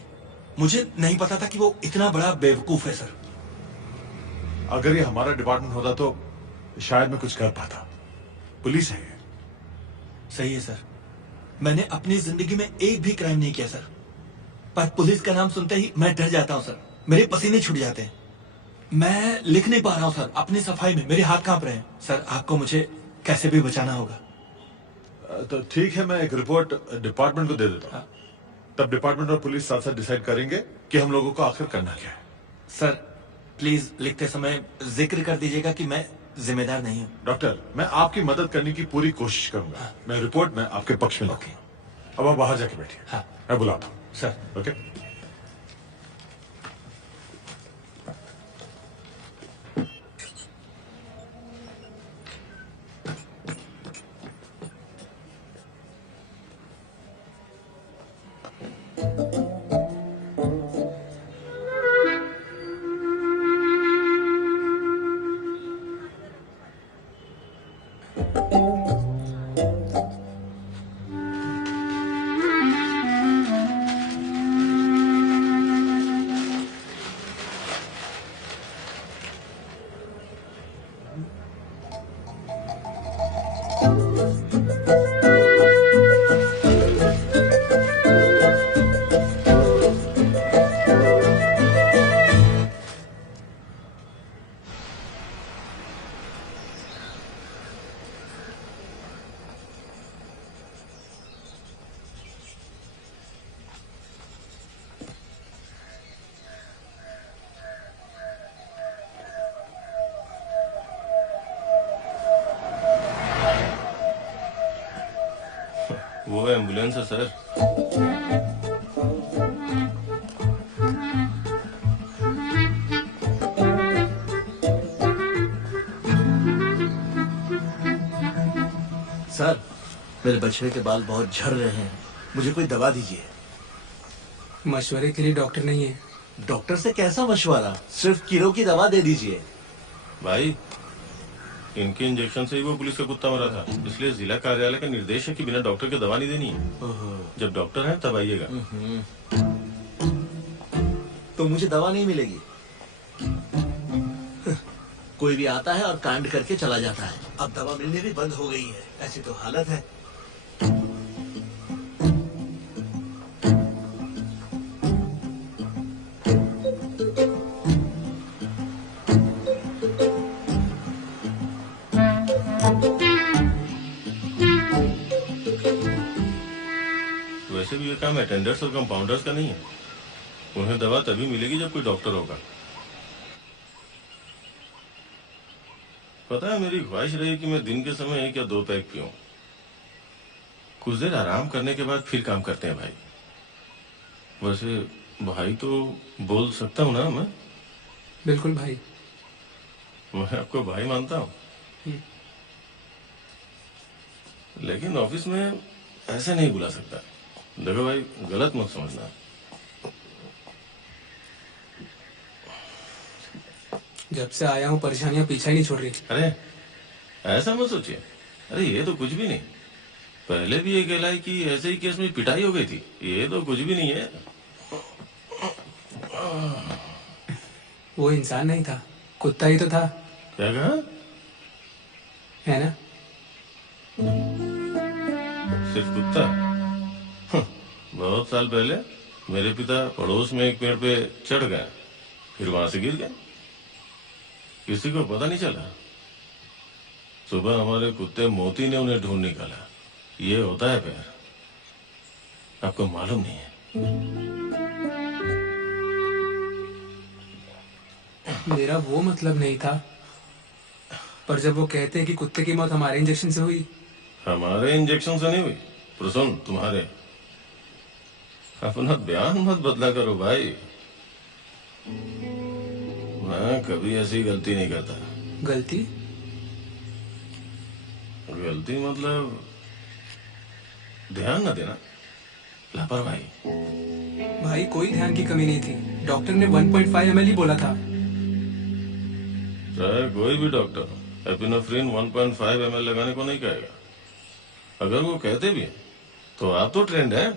मुझे नहीं पता था कि वो इतना बड़ा बेवकूफ है सर। अगर ये हमारा डिपार्टमेंट होता तो शायद मैं कुछ कर पाता। पुलिस है ये। सही है सर, मैंने अपनी जिंदगी में एक भी क्राइम नहीं किया सर, पर पुलिस का नाम सुनते ही मैं डर जाता हूँ सर। मेरे पसीने छूट जाते हैं। मैं लिख नहीं पा रहा हूँ सर। अपनी सफाई में मेरे हाथ कांप रहे हैं। सर, आपको मुझे कैसे भी बचाना होगा। तो ठीक है, मैं एक रिपोर्ट डिपार्टमेंट को दे देता हूँ। तब डिपार्टमेंट और पुलिस साथ साथ डिसाइड करेंगे कि हम लोगों को आखिर करना क्या है। सर प्लीज लिखते समय जिक्र कर दीजिएगा कि मैं जिम्मेदार नहीं हूँ। डॉक्टर, मैं आपकी मदद करने की पूरी कोशिश करूंगा। मैं रिपोर्ट में आपके पक्ष में लिखूंगा। अब आप बाहर जाके बैठिए। हाँ। मैं बुलाता हूँ। सर। ओके। वो एम्बुलेंस है सर। सर, मेरे बछड़े के बाल बहुत झड़ रहे हैं, मुझे कोई दवा दीजिए। मशवरे के लिए डॉक्टर नहीं है। डॉक्टर से कैसा मशवरा, सिर्फ कीड़ों की दवा दे दीजिए। भाई, इनके इंजेक्शन से ही वो पुलिस का कुत्ता मरा था, इसलिए जिला कार्यालय का निर्देश है कि बिना डॉक्टर के दवा नहीं देनी है। जब डॉक्टर है तब आइएगा। तो मुझे दवा नहीं मिलेगी। कोई भी आता है और कांड करके चला जाता है। अब दवा मिलने भी बंद हो गई है, ऐसी तो हालत है। वैसे भी ये काम अटेंडर्स और कंपाउंडर्स का नहीं है। उन्हें दवा तभी मिलेगी जब कोई डॉक्टर होगा। पता है, मेरी ख्वाहिश रही कि मैं दिन के समय 1 या 2 पैक पीऊं। कुछ देर आराम करने के बाद फिर काम करते हैं भाई। वैसे भाई तो बोल सकता हूँ ना मैं? बिल्कुल भाई। मैं आपको भाई मानता हूँ, लेकिन ऑफिस में ऐसे नहीं बुला सकता। देखो भाई, गलत मत समझना। जब से आया हूँ परेशानियां पीछा ही नहीं छोड़ रही। अरे ऐसा मत सोचिए। अरे ये तो कुछ भी नहीं। पहले भी एक एलआई की ऐसे ही केस में पिटाई हो गई थी। ये तो कुछ भी नहीं है। वो इंसान नहीं था, कुत्ता ही तो था। क्या कहा? है ना? सिर्फ कुत्ता? बहुत साल पहले मेरे पिता पड़ोस में एक पेड़ पे चढ़ गए, फिर वहां से गिर गए। किसी को पता नहीं चला। सुबह हमारे कुत्ते मोती ने उन्हें ढूंढ निकाला। ये होता है प्यार, आपको मालूम नहीं है। मेरा वो मतलब नहीं था, पर जब वो कहते हैं कि कुत्ते की मौत हमारे इंजेक्शन से हुई। हमारे इंजेक्शन से नहीं हुई, प्रसन्न तुम्हारे। अपना बयान मत बदला करो भाई। मैं कभी ऐसी गलती नहीं करता। गलती? गलती मतलब ध्यान न देना, लापरवाही। भाई कोई ध्यान की कमी नहीं थी। डॉक्टर ने 1.5 ml ही बोला था। चाहे कोई भी डॉक्टर एपिनेफ्रिन 1.5 ml लगाने को नहीं कहेगा। अगर वो कहते भी हैं, तो आप तो ट्रेंड हैं।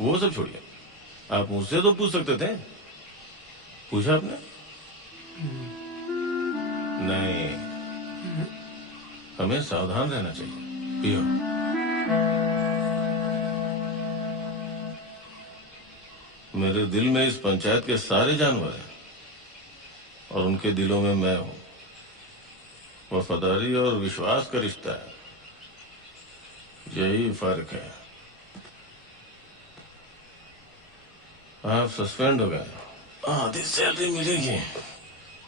वो सब छोड़िए, आप मुझसे तो पूछ सकते थे। पूछा आपने? नहीं, हमें सावधान रहना चाहिए। पियो। मेरे दिल में इस पंचायत के सारे जानवर हैं और उनके दिलों में मैं हूं। वफादारी और विश्वास का रिश्ता है। यही फर्क है। आप सस्पेंड हो गए, आधी सैलरी मिलेगी,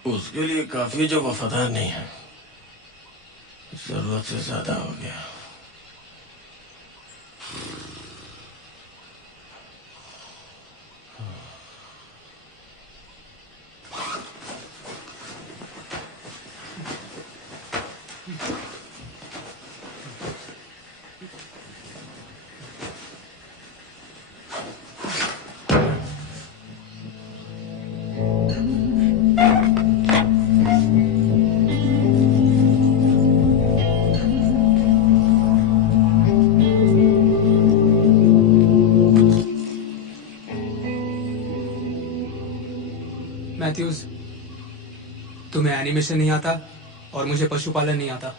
उसके लिए काफी जो वफादार नहीं है, जरूरत से ज्यादा हो गया। मैथ्यूज, तुम्हें एनिमेशन नहीं आता और मुझे पशुपालन नहीं आता।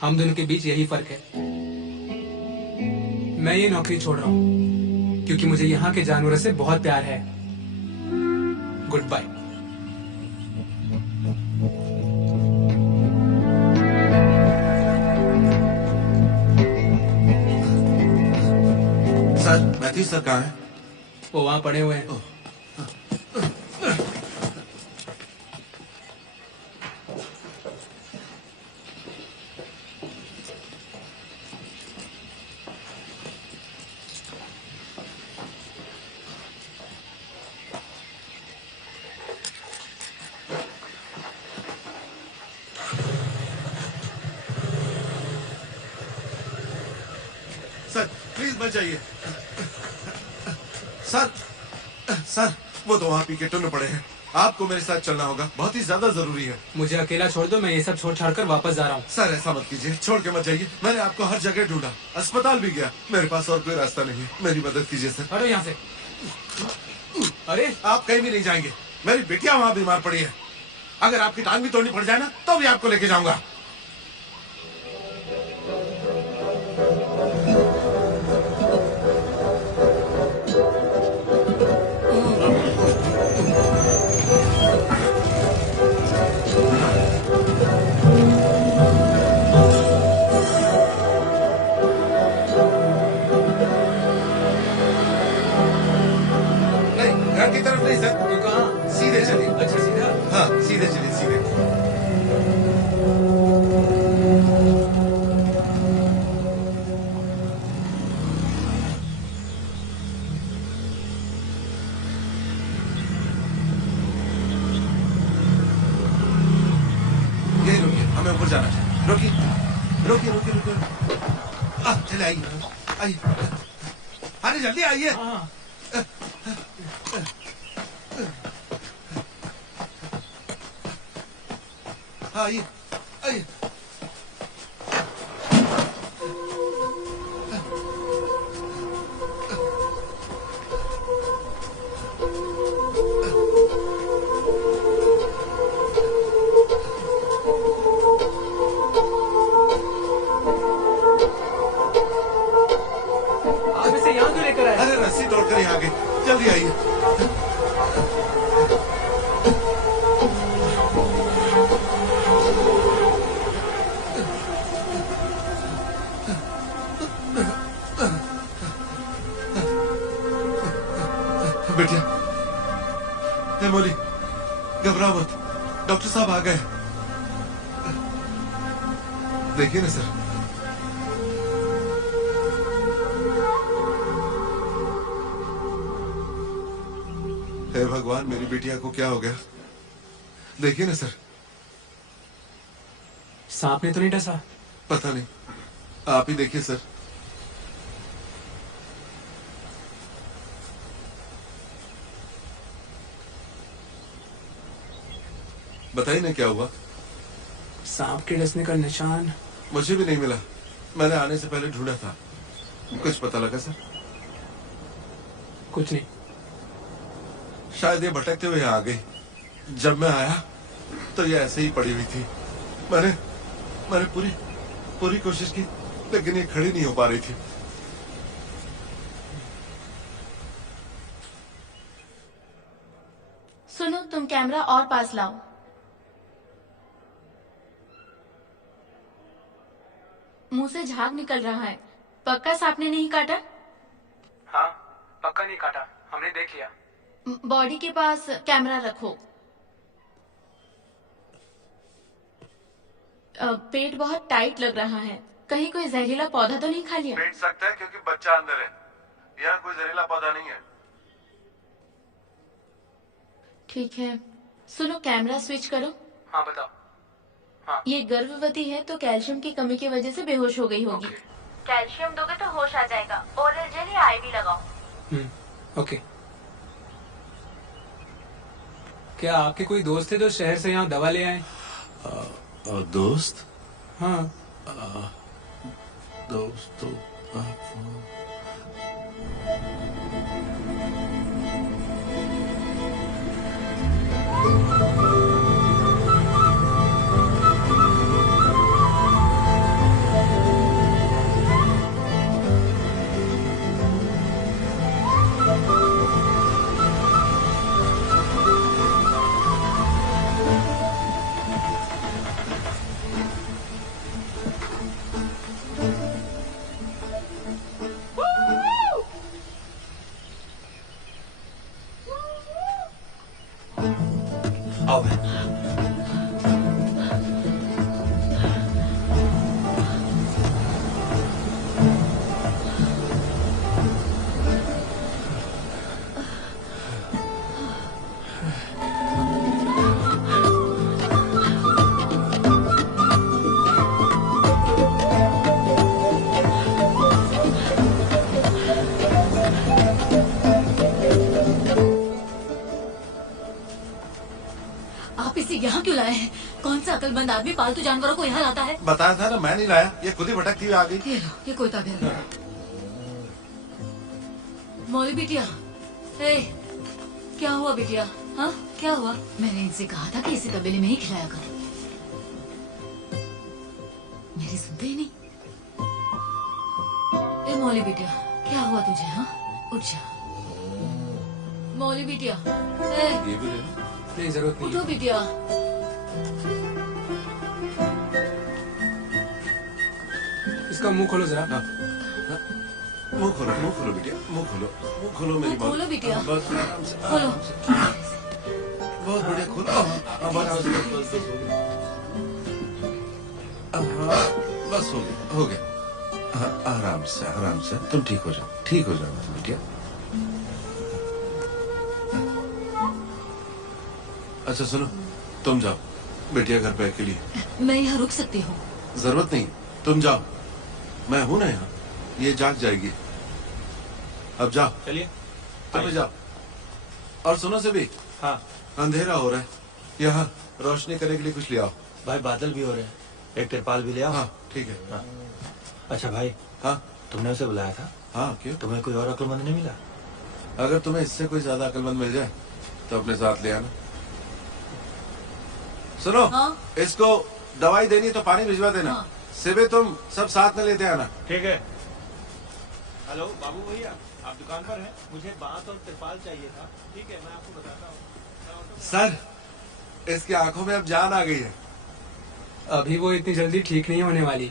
हम दोनों के बीच यही फर्क है। मैं ये नौकरी छोड़ रहा हूँ क्योंकि मुझे यहाँ के जानवरों से बहुत प्यार है। Good bye. Sir, Matthew sir कहाँ हैं? वो वहाँ पड़े हुए हैं। सर प्लीज मत जाइए। सर सर, वो तो वहाँ पिकेटों में पड़े हैं। आपको मेरे साथ चलना होगा, बहुत ही ज्यादा जरूरी है। मुझे अकेला छोड़ दो, मैं ये सब छोड़ छाड़ कर वापस जा रहा हूँ। सर ऐसा मत कीजिए, छोड़ के मत जाइए। मैंने आपको हर जगह ढूंढा, अस्पताल भी गया, मेरे पास और कोई रास्ता नहीं है। मेरी मदद कीजिए सर। हटो यहाँ से। अरे आप कहीं भी नहीं जाएंगे, मेरी बिटिया वहाँ बीमार पड़ी है। अगर आपकी टांग भी तोड़नी पड़ जाए ना, तो भी आपको लेके जाऊंगा। घर की तरफ नहीं सर। तो कहाँ? सीधे चलिए। अच्छा सीधा? हाँ सीधे चलिए, सीधे। यही रुकिए, हमें ऊपर जाना चाहिए। रुकिए रुकिए रुकिए रुकिए। चले आइए आइए, अरे जल्दी आइए। हाँ आइए आइए। आप इसे यहाँ क्यों लेकर आए? अरे रस्सी तोड़कर यहाँ आ गई, जल्दी आइए। बेटिया, मोली, घबराओ मत, डॉक्टर साहब आ गए। देखिए ना सर, हे भगवान, मेरी बिटिया को क्या हो गया? देखिए ना सर। सांप ने तो नहीं डसा? पता नहीं, आप ही देखिए सर। बताइए ना क्या हुआ? सांप के डसने का निशान मुझे भी नहीं मिला, मैंने आने से पहले ढूंढा था। कुछ पता लगा सर? कुछ नहीं। शायद ये भटकते हुए आ गई। जब मैं आया तो ये ऐसे ही पड़ी हुई थी। मैंने पूरी कोशिश की, लेकिन ये खड़ी नहीं हो पा रही थी। सुनो, तुम कैमरा और पास लाओ। मुंह से झाग निकल रहा है। पक्का सांप ने नहीं काटा? हाँ, पक्का नहीं काटा, हमने देख लिया। बॉडी के पास कैमरा रखो। पेट बहुत टाइट लग रहा है, कहीं कोई जहरीला पौधा तो नहीं खा लिया? पेट सकता है क्योंकि बच्चा अंदर है। यहाँ कोई जहरीला पौधा नहीं है। ठीक है, सुनो कैमरा स्विच करो। हाँ बताओ। हाँ। ये गर्भवती है तो कैल्शियम की कमी की वजह से बेहोश हो गई होगी। कैल्शियम दोगे तो होश आ जाएगा। ओरल जेल या आईवी लगाओ। ओके। क्या आपके कोई दोस्त थे जो शहर से यहाँ दवा ले आए? दोस्त? हाँ। दोस्त तो आओ बहन। आप इसे यहाँ क्यों लाए हैं? कौन सा अकलमंद आदमी पालतू जानवरों को यहाँ लाता है? बताया था ना, मैं नहीं लाया, ये खुद ही भटकती हुई आ गई। ये लो, ये कोयता भी है। मौली बिटिया, क्या हुआ बिटिया? हाँ, क्या हुआ? मैंने इनसे कहा था कि इसे तबेले में ही खिलाया करो। मेरी सुनते ही नहीं। ए मौली बिटिया, क्या हुआ तुझे? हाँ, उठ जा। मौली बिटिया, ये भी ले लो। नहीं, जरूरत नहीं। उठो बिटिया। इसका मुंह खोलो जरा। मुंह खोलो बिटिया, मुंह खोलो मेरी बात। खोलो बिटिया। बस आराम से, खोलो। आराम से। बहुत बढ़िया, खोलो। बस हो गया। हाँ, आराम से तुम ठीक हो जाओ बिटिया। अच्छा सुनो, तुम जाओ, बिटिया घर पे अकेली है। मैं यहाँ रुक सकती हूँ? जरूरत नहीं, तुम जाओ, मैं हूं ना यहाँ। ये जाग जाएगी। अब जाओ, चलिए चले जाओ। और सुनो से भी, हाँ, अंधेरा हो रहा है, यहाँ रोशनी करने के लिए कुछ ले आओ। भाई बादल भी हो रहे हैं, एक तिरपाल भी ले आओ। हाँ ठीक है। हाँ। अच्छा भाई, हाँ तुमने उसे बुलाया था? हाँ, क्यों? तुम्हें कोई और अक्लमंद नहीं मिला? अगर तुम्हें इससे कोई ज्यादा अक्लमंद मिल जाए तो अपने साथ ले आना। सुनो, हाँ? इसको दवाई देनी है तो पानी भिजवा देना। हाँ। सिबे तुम सब साथ में लेते आना। ठीक है। हेलो बाबू भैया, आप दुकान पर हैं? मुझे बांस और तिरपाल चाहिए था। ठीक है, मैं आपको बताता हूँ। सर, इसकी आंखों में अब जान आ गई है। अभी वो इतनी जल्दी ठीक नहीं होने वाली।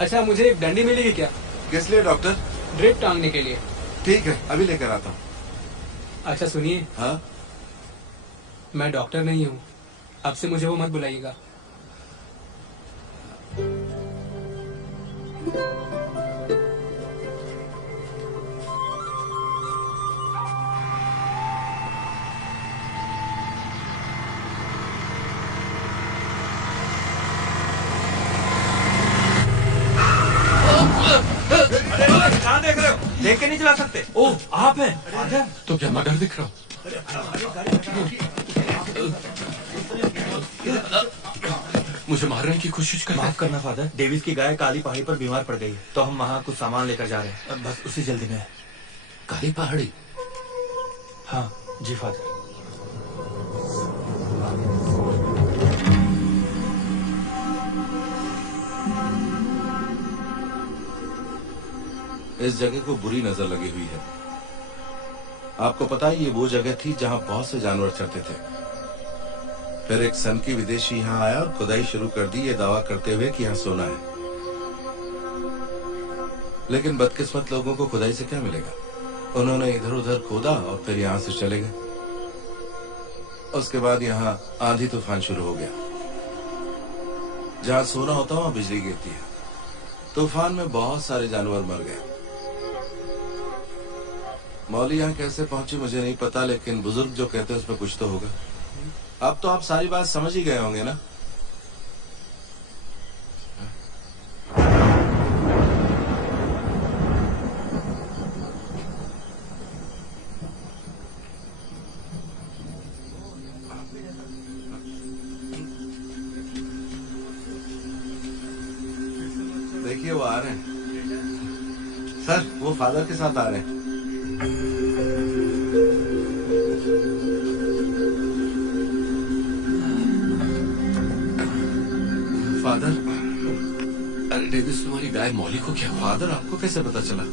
अच्छा, मुझे एक डंडी मिलेगी क्या? किस लिए डॉक्टर? ड्रिप टांगने के लिए। ठीक है, अभी लेकर आता हूँ। अच्छा सुनिए। हाँ? मैं डॉक्टर नहीं हूँ, अब से मुझे वो मत बुलाइएगा। कहाँ देख रहे हो? देख के नहीं चला सकते। ओह, आप हैं? फादर? तो क्या मगर दिख रहा हूँ? मुझे मारने की कोशिश कर। माफ करना फादर, डेविस की गाय काली पहाड़ी पर बीमार पड़ गई है, तो हम वहाँ कुछ सामान लेकर जा रहे हैं। बस उसी जल्दी में। काली पहाड़ी? हाँ जी फादर। इस जगह को बुरी नजर लगी हुई है। आपको पता है, ये वो जगह थी जहाँ बहुत से जानवर चरते थे। फिर एक सन की विदेशी यहाँ आया और खुदाई शुरू कर दी, ये दावा करते हुए कि यहाँ सोना है। लेकिन बदकिस्मत लोगों को खुदाई से क्या मिलेगा? उन्होंने इधर उधर खोदा और फिर यहाँ से चले गए। उसके बाद यहाँ आंधी तूफान शुरू हो गया। जहाँ सोना होता वहाँ बिजली गिरती है। तूफान में बहुत सारे जानवर मर गए। मौली यहाँ कैसे पहुंची मुझे नहीं पता, लेकिन बुजुर्ग जो कहते हैं उसमें कुछ तो होगा। अब तो आप सारी बात समझ ही गए होंगे ना? देखिए वो आ रहे हैं। सर वो फादर के साथ आ रहे हैं। फादर। अरे डेविस, तुम्हारी गाय मौली को क्या हुआ? फादर आपको कैसे पता चला?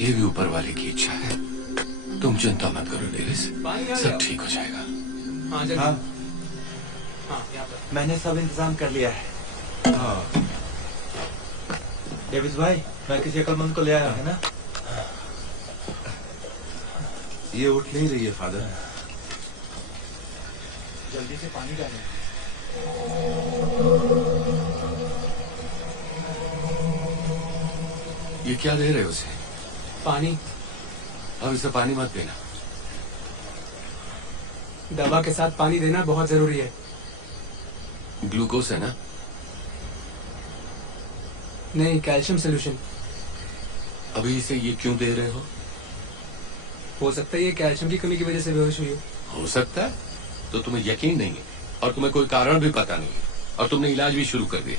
ये भी ऊपर वाले की इच्छा है। तुम चिंता मत करो डेविस, सब ठीक हो जाएगा। हाँ जल्दी। हाँ, हाँ यहाँ पर। मैंने सब इंतजाम कर लिया है। हाँ डेविस भाई, मैं किसी अकलमंद को ले आया है ना? ये उठ नहीं रही है फादर। जल्दी से पानी डालें। ये क्या दे रहे हो उसे? पानी। अब इसे पानी मत देना। दवा के साथ पानी देना बहुत जरूरी है। ग्लूकोज है ना? नहीं, कैल्शियम सोल्यूशन। अभी इसे ये क्यों दे रहे हो सकता है ये कैल्शियम की कमी की वजह से बेहोश हुई हो सकता है। तो तुम्हें यकीन नहीं है और तुम्हें कोई कारण भी पता नहीं है और तुमने इलाज भी शुरू कर दिया।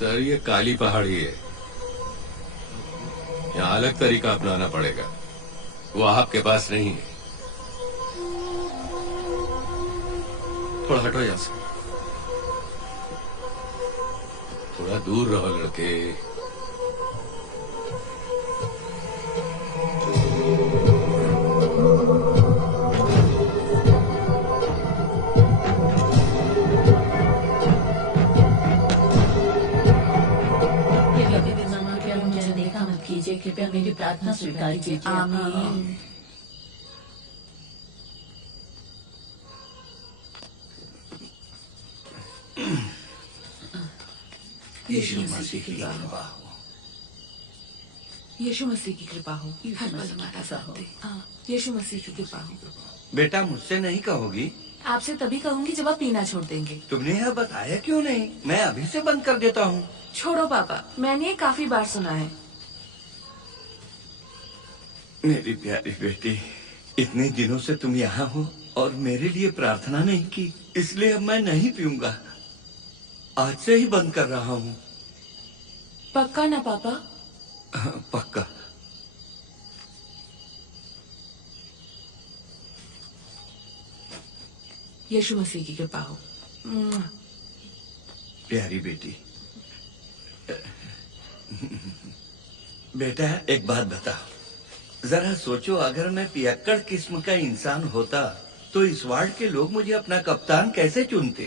सर ये काली पहाड़ी है, यहाँ अलग तरीका अपनाना पड़ेगा। वो आपके पास नहीं है। थोड़ा हटो यहाँ से, थोड़ा दूर रहो लड़के। कीजिए, कृपया मेरी प्रार्थना स्वीकार कीजिए। आमीन। यीशु मसीह की कृपा हो। यीशु मसीह की कृपा हो। हर पल हमारा साथ दे। यीशु मसीह की कृपा हो। बेटा मुझसे नहीं कहोगी? आपसे तभी कहूंगी जब आप पीना छोड़ देंगे। तुमने यह बताया क्यों नहीं? मैं अभी से बंद कर देता हूँ। छोड़ो पापा, मैंने ये काफी बार सुना है। मेरी प्यारी बेटी, इतने दिनों से तुम यहाँ हो और मेरे लिए प्रार्थना नहीं की, इसलिए अब मैं नहीं पीऊंगा। आज से ही बंद कर रहा हूँ। पक्का ना पापा? पक्का। यीशु मसीह की कृपा हो। प्यारी बेटी। बेटा एक बात बताओ, जरा सोचो, अगर मैं पियक्कड़ किस्म का इंसान होता तो इस वार्ड के लोग मुझे अपना कप्तान कैसे चुनते?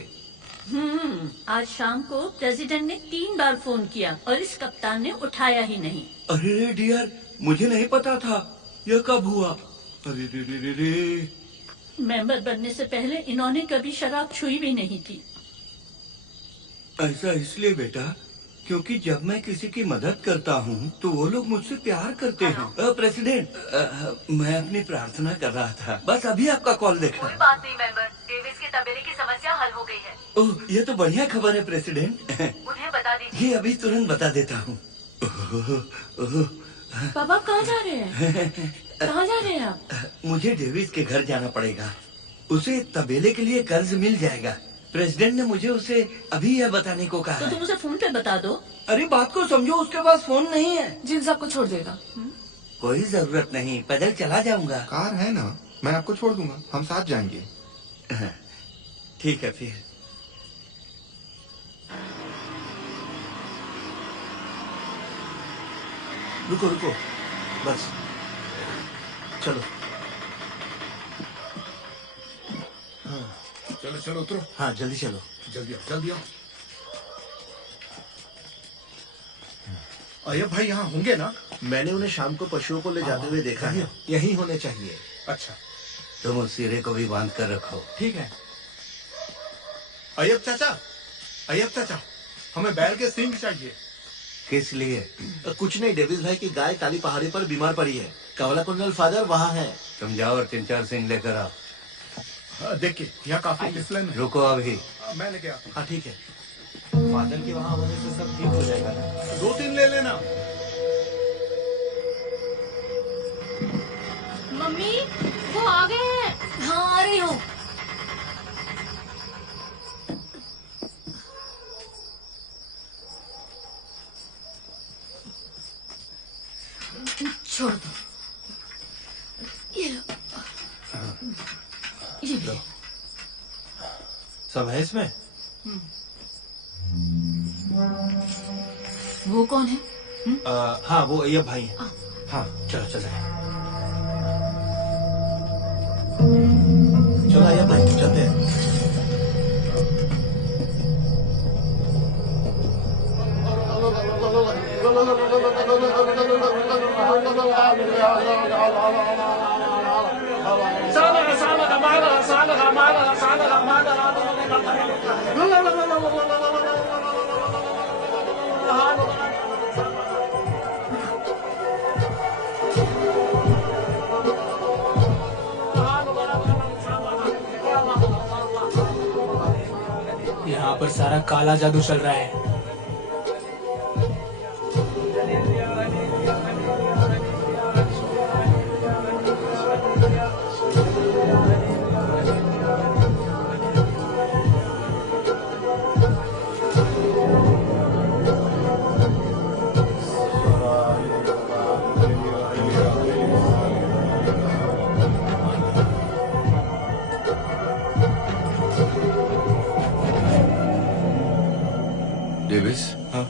आज शाम को प्रेसिडेंट ने 3 बार फोन किया और इस कप्तान ने उठाया ही नहीं। अरे डियर, मुझे नहीं पता था। यह कब हुआ? अरे रे रे रे रे। मेंबर बनने से पहले इन्होंने कभी शराब छुई भी नहीं थी। ऐसा इसलिए बेटा क्योंकि जब मैं किसी की मदद करता हूँ तो वो लोग मुझसे प्यार करते हैं। प्रेसिडेंट, मैं अपनी प्रार्थना कर रहा था, बस अभी आपका कॉल देखा। कोई बात नहीं मेंबर, डेविस के तबेले की समस्या हल हो गई है। ओह, ये तो बढ़िया खबर है प्रेसिडेंट। उन्हें बता दीजिए। जी अभी तुरंत बता देता हूँ। पापा कहाँ जा रहे हैं? कहाँ जा रहे हैं आप? मुझे डेविस के घर जाना पड़ेगा। उसे तबेले के लिए कर्ज मिल जाएगा। प्रेसिडेंट ने मुझे उसे अभी यह बताने को कहा तो है। तुम उसे फोन पे बता दो। अरे बात को समझो, उसके पास फोन नहीं है। जिन सबको छोड़ देगा। कोई जरूरत नहीं, पैदल चला जाऊंगा। कार है ना, मैं आपको छोड़ दूंगा, हम साथ जाएंगे। ठीक है फिर। रुको रुको, बस चलो। चलो चलो उतरो। हाँ जल्दी चलो। जल्दी आओ जल्दी आओ। अय्यब भाई यहाँ होंगे ना? मैंने उन्हें शाम को पशुओं को ले जाते हुए देखा है। यहीं होने चाहिए। अच्छा। तुम उस सिरे को भी बांध कर रखो। ठीक है। अय्यब चाचा, हमें बैल के सींग चाहिए। किस लिए? कुछ नहीं, डेविस भाई की गाय काली पहाड़ी पर बीमार पड़ी है। कवला कुंडल फादर वहाँ है। तुम जाओ और 3-4 सिंह लेकर आओ। देखिए यहाँ काफी फिसलन है। रुको अभी। मैं लेके आता हूँ। हाँ ठीक है। फादर के वहाँ होने से सब ठीक हो जाएगा ना? 2-3 ले लेना। मम्मी वो आ गए हैं। हाँ आ रही हूँ। छोड़ दो। ये लो। ये लो। सब है इसमें? वो कौन है? हाँ वो अय्यब भाई है। हाँ चलो चलो चलो अय्यब भाई चलते हैं। यहाँ पर सारा काला जादू चल रहा है। डेविस, हाँ?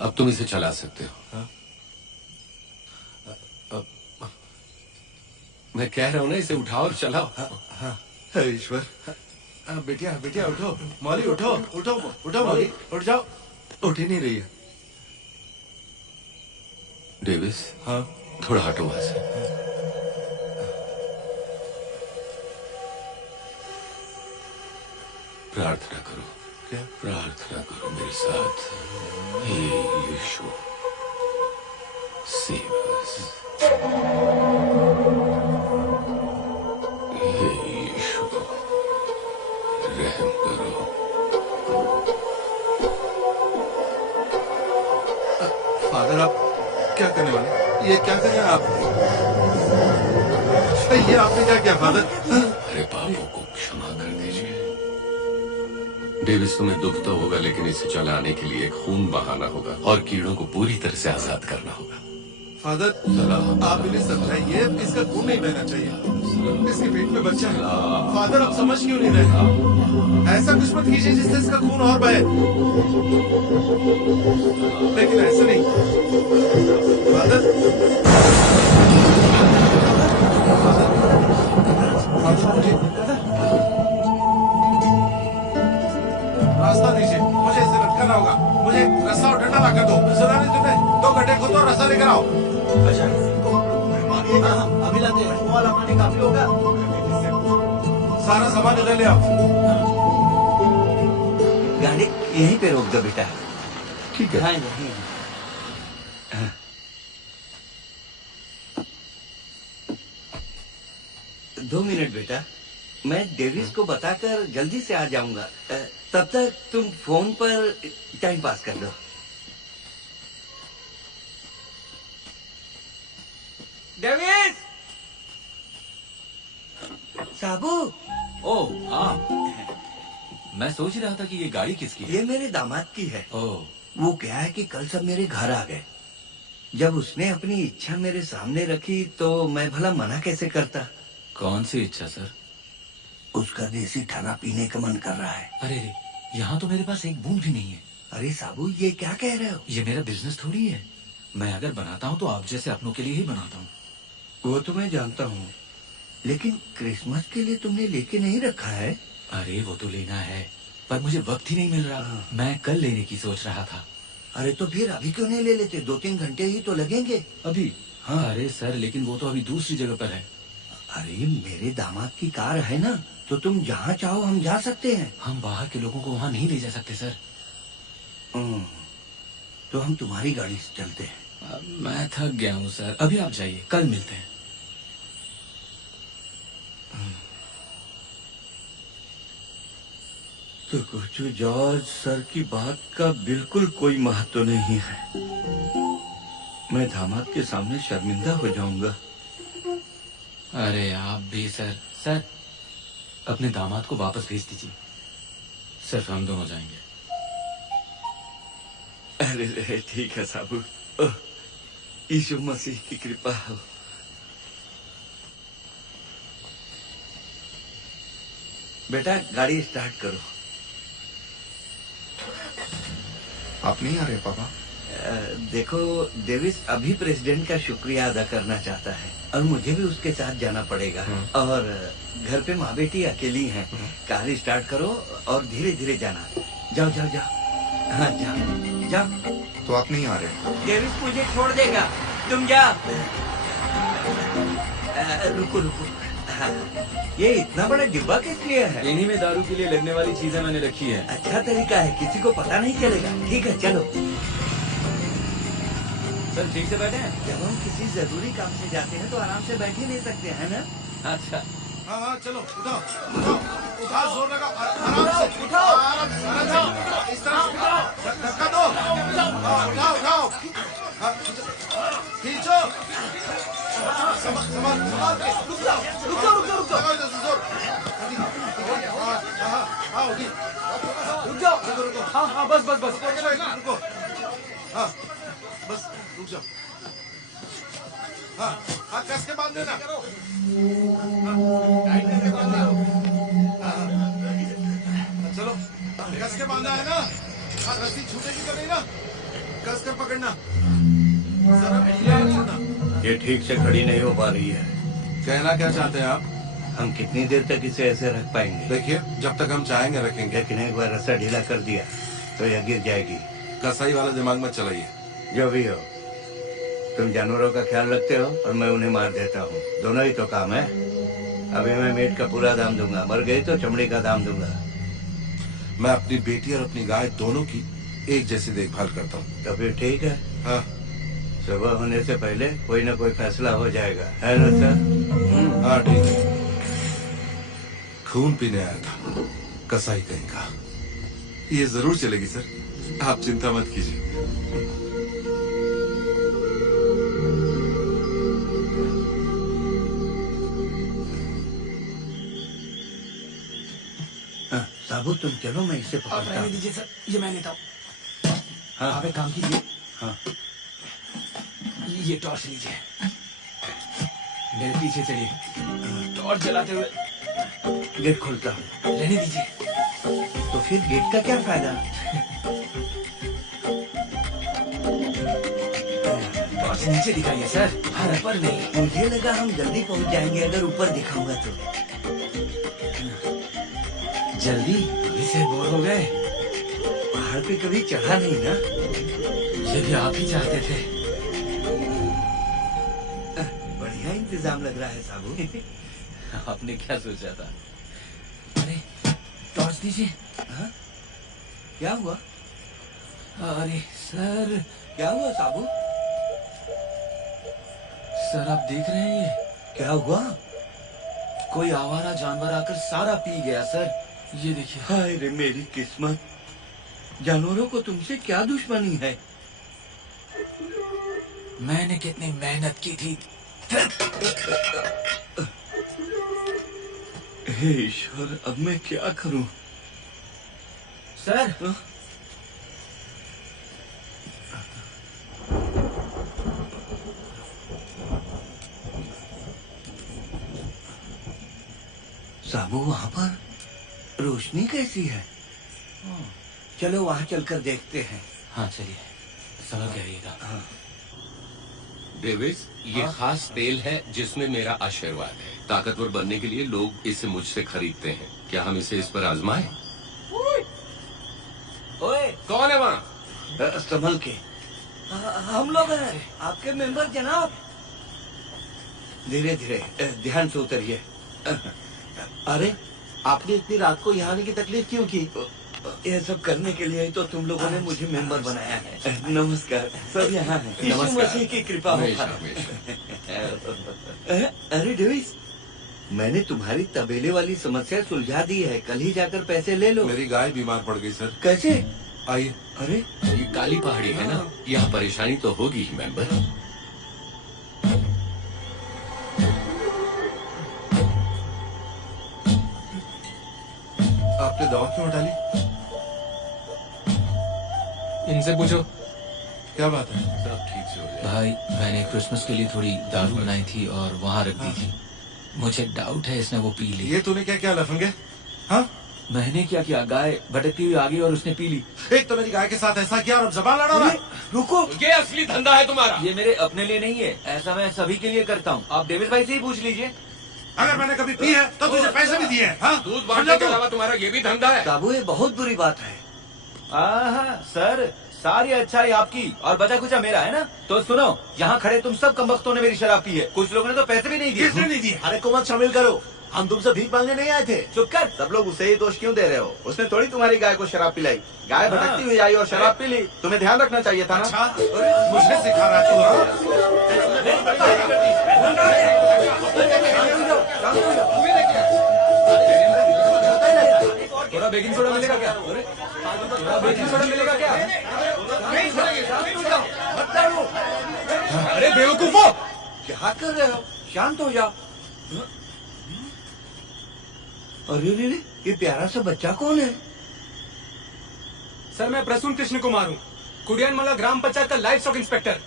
अब तुम इसे चला सकते हो। हाँ? मैं कह रहा हूं ना, इसे उठाओ और चलाओ। हे ईश्वर। बिटिया बिटिया उठो, मौली उठो उठो उठो मौली, उठ जाओ। उठ ही नहीं रही है। डेविस, हाँ? थोड़ा हटो वहां से। प्रार्थना करो। क्या? प्रार्थना करो मेरे साथ। हे यीशु, सेव अस। हे यीशु, रहम करो। फादर आप क्या करने वाले? ये क्या कर रहे हैं आप? ये आपने क्या किया फादर? अरे पापों को क्षमा कर दीजिए। डेविस, तुम्हें दुख तो होगा, लेकिन इसे चलाने के लिए खून बहाना होगा और कीड़ों को पूरी तरह से आजाद करना होगा। फादर आप इन्हें समझाइए, इसका खून नहीं बहना चाहिए। इसके पेट में बच्चा है। फादर आप समझ क्यों नहीं रहे? ऐसा कुछ मत कीजिए जिससे इसका खून और बहे। लेकिन ऐसा नहीं फादर। रास्ता दीजिए, मुझे इसे लटकाना होगा। मुझे रस्सा और डंडा लाकर दो। सुना नहीं तुमने? 2 घंटे खुद और रस्सा लेकर आओ। अभी लाते हैं। वो वाला पानी काफी होगा। सारा सामान इधर ले आओ। गाड़ी यहीं पे रोक दो बेटा। ठीक है। हाँ यहीं। 2 मिनट बेटा, मैं डेविस को बताकर जल्दी से आ जाऊंगा। तब तक तुम फोन पर टाइम पास कर लो। डेविस! साबू! ओह हाँ, मैं सोच रहा था कि ये गाड़ी किसकी है। ये मेरे दामाद की है। ओह, वो क्या है कि कल सब मेरे घर आ गए। जब उसने अपनी इच्छा मेरे सामने रखी तो मैं भला मना कैसे करता। कौन सी इच्छा सर? उसका देसी खाना पीने का मन कर रहा है। अरे रे, यहाँ तो मेरे पास एक बूंद भी नहीं है। अरे साबू ये क्या कह रहे हो? ये मेरा बिजनेस थोड़ी है। मैं अगर बनाता हूँ तो आप जैसे अपनों के लिए ही बनाता हूँ। वो तो मैं जानता हूँ, लेकिन क्रिसमस के लिए तुमने लेके नहीं रखा है? अरे वो तो लेना है, पर मुझे वक्त ही नहीं मिल रहा। मैं कल लेने की सोच रहा था। अरे तो फिर अभी क्यों नहीं ले लेते? 2-3 घंटे ही तो लगेंगे। अभी? हाँ। अरे सर, लेकिन वो तो अभी दूसरी जगह पर है। अरे मेरे दामाद की कार है ना, तो तुम जहाँ चाहो हम जा सकते हैं। हम बाहर के लोगों को वहाँ नहीं ले जा सकते सर। तो हम तुम्हारी गाड़ी से चलते हैं। मैं थक गया हूँ सर, अभी आप जाइए, कल मिलते हैं। तो कुछ जॉर्ज सर की बात का बिल्कुल कोई महत्व नहीं है। मैं दामाद के सामने शर्मिंदा हो जाऊंगा। अरे आप भी सर। सर, अपने दामाद को वापस भेज दीजिए, सिर्फ हम दोनों जाएंगे। अरे ठीक है साबू, यीशु मसीह की कृपा हो। बेटा गाड़ी स्टार्ट करो। आप नहीं आ रहे पापा? देखो डेविस अभी प्रेसिडेंट का शुक्रिया अदा करना चाहता है और मुझे भी उसके साथ जाना पड़ेगा। और घर पे माँ बेटी अकेली हैं। कार स्टार्ट करो और धीरे धीरे जाना। जाओ जाओ जाओ। हाँ जाओ जाओ। तो आप नहीं आ रहे? डेविस मुझे छोड़ देगा, तुम जाओ। रुको रुको। हाँ, ये इतना बड़ा डिब्बा किस लिए है? इन्हीं में दारू के लिए लगने वाली चीजें मैंने रखी है। अच्छा तरीका है, किसी को पता नहीं चलेगा। ठीक है चलो। सर ठीक से बैठे हैं? जब हम किसी जरूरी काम से जाते हैं तो आराम से बैठ ही नहीं सकते हैं ना? अच्छा हाँ हाँ चलो उठाओ उठाओ उठाओ, जोर लगाओ, आराम से उठाओ, आराम से उठाओ, इस तरह से धक्का दो, उठाओ उठाओ, खींचो, संभाल के, रुक जाओ इधर से जोर, हाँ रुक जाओ। रुको, हाँ बस बस बस। रुको, हाँ बस रुक जाओ, हाँ हाथ कस के बांध देना, चलो कस के बांधा है ना? हाँ रस्सी छूटेगी तो नहीं ना? कस कर पकड़ना, जरा ढीला छोड़ना। ये ठीक से खड़ी नहीं हो पा रही है। कहना क्या चाहते हैं आप? हम कितनी देर तक इसे ऐसे रख पाएंगे? देखिए जब तक हम चाहेंगे रखेंगे। लेकिन एक बार रस्सा ढीला कर दिया तो यह गिर जाएगी। कसाई वाला दिमाग मत चलाइए। जो भी हो, तुम जानवरों का ख्याल रखते हो और मैं उन्हें मार देता हूँ। दोनों ही तो काम है। अभी मैं मीट का पूरा दाम दूंगा, मर गई तो चमड़ी का दाम दूंगा। मैं अपनी बेटी और अपनी गाय दोनों की एक जैसी देखभाल करता हूँ। तो फिर ठीक है। हाँ सुबह होने से पहले कोई ना कोई फैसला हो जाएगा, है ना सर? हाँ ठीक है। खून पीने आया था, कसाई कहीं का। ये जरूर चलेगी सर, आप चिंता मत कीजिए। साबू तुम चलो, मैं इसे पकड़ता रहने हूँ। दीजिए सर, ये मैं लेता हूँ। हाँ आप एक काम कीजिए, हाँ ये टॉर्च लीजिए, मेरे पीछे चलिए, टॉर्च जलाते हुए गेट खोलता हूँ। रहने दीजिए। तो फिर गेट का क्या फायदा? टॉर्च नीचे दिखाइए सर, हर पर नहीं। मुझे लगा हम जल्दी पहुँच जाएंगे अगर ऊपर दिखाऊंगा तो। जल्दी? अभी से बोर हो गए? पहाड़ पे कभी चढ़ा नहीं ना? ये भी आप ही चाहते थे। बढ़िया इंतजाम लग रहा है साबू। आपने क्या सोचा था? अरे टॉर्च दीजिए। हाँ? क्या हुआ? अरे सर। क्या हुआ साबू? सर आप देख रहे हैं ये? क्या हुआ? कोई आवारा जानवर आकर सारा पी गया सर, ये देखिए। हाय रे मेरी किस्मत, जानवरों को तुमसे क्या दुश्मनी है? मैंने कितनी मेहनत की थी। हे ईश्वर, अब मैं क्या करूं? सर साबू वहाँ पर रोशनी कैसी है? चलो वहाँ चलकर देखते हैं। हाँ चलिए, समझ जाइएगा। हाँ। डेविस, ये खास तेल है जिसमें मेरा आशीर्वाद है। ताकतवर बनने के लिए लोग इसे मुझसे खरीदते हैं। क्या हम इसे इस पर आजमाएं? ओए, कौन है वहाँ? संभल के। हम लोग हैं आपके मेंबर जनाब। धीरे धीरे ध्यान से उतरिए। अरे आपने इतनी रात को यहाँ आने की तकलीफ क्यों की? ये सब करने के लिए ही तो तुम लोगों ने मुझे मेंबर बनाया है। नमस्कार, सब यहाँ हैं। यीशु मसीह की कृपा हो। अरे डेविस, मैंने तुम्हारी तबेले वाली समस्या सुलझा दी है। कल ही जाकर पैसे ले लो। मेरी गाय बीमार पड़ गई सर। कैसे? आइए। अरे ये काली पहाड़ी है ना, यहाँ परेशानी तो होगी ही मेंबर। आपने दवा क्यों हटा ली? इनसे पूछो। क्या बात है? सब ठीक से हो जाए। भाई, मैंने क्रिसमस के लिए थोड़ी दारू बनाई थी और वहाँ रख दी थी। मुझे डाउट है इसने वो पी ली। ये तूने क्या क्या लफंगे? हाँ? मैंने क्या किया? गाय भटकती हुई आ गई और उसने पी ली। एक तो मेरी गाय के साथ ऐसा किया और अब जबान लड़ा रहा है। रुको, ये असली धंधा है तुम्हारा। ये मेरे अपने लिए नहीं है, ऐसा मैं सभी के लिए करता हूँ। आप डेविस भाई से ही पूछ लीजिए। अगर मैंने कभी पी है तो तुझे पैसे भी दिए हैं। हाँ? दूध बांटने के अलावा तुम्हारा ये भी धंधा है। बाबू, ये बहुत बुरी बात है। सर, सारी अच्छाई आपकी और बचा कुचा मेरा है ना। तो सुनो, यहाँ खड़े तुम सब कमबख्तों ने मेरी शराब पी है। कुछ लोगों ने तो पैसे भी नहीं दिए। किसने नहीं दिए? अरे को मत शामिल करो, हम तुमसे भीख मांगने नहीं आए थे। चुप कर। सब लोग उसे ही दोष क्यों दे रहे हो? उसने थोड़ी तुम्हारी गाय को शराब पिलाई। गाय भटकती हुई आई और शराब पी ली। तुम्हें ध्यान रखना चाहिए था ना। अच्छा, मुझे सिखा रहा तू? थोड़ा बेकिंग सोडा मिलेगा क्या? थोड़ा बेकिंग सोडा मिलेगा क्या? अरे बेवकूफो, क्या कर रहे हो? शांत हो जाओ। अरे रे, ये प्यारा सा बच्चा कौन है? सर, मैं प्रसून कृष्ण कुमार हूँ, कुडियानमला ग्राम पंचायत का लाइफ स्टॉक इंस्पेक्टर।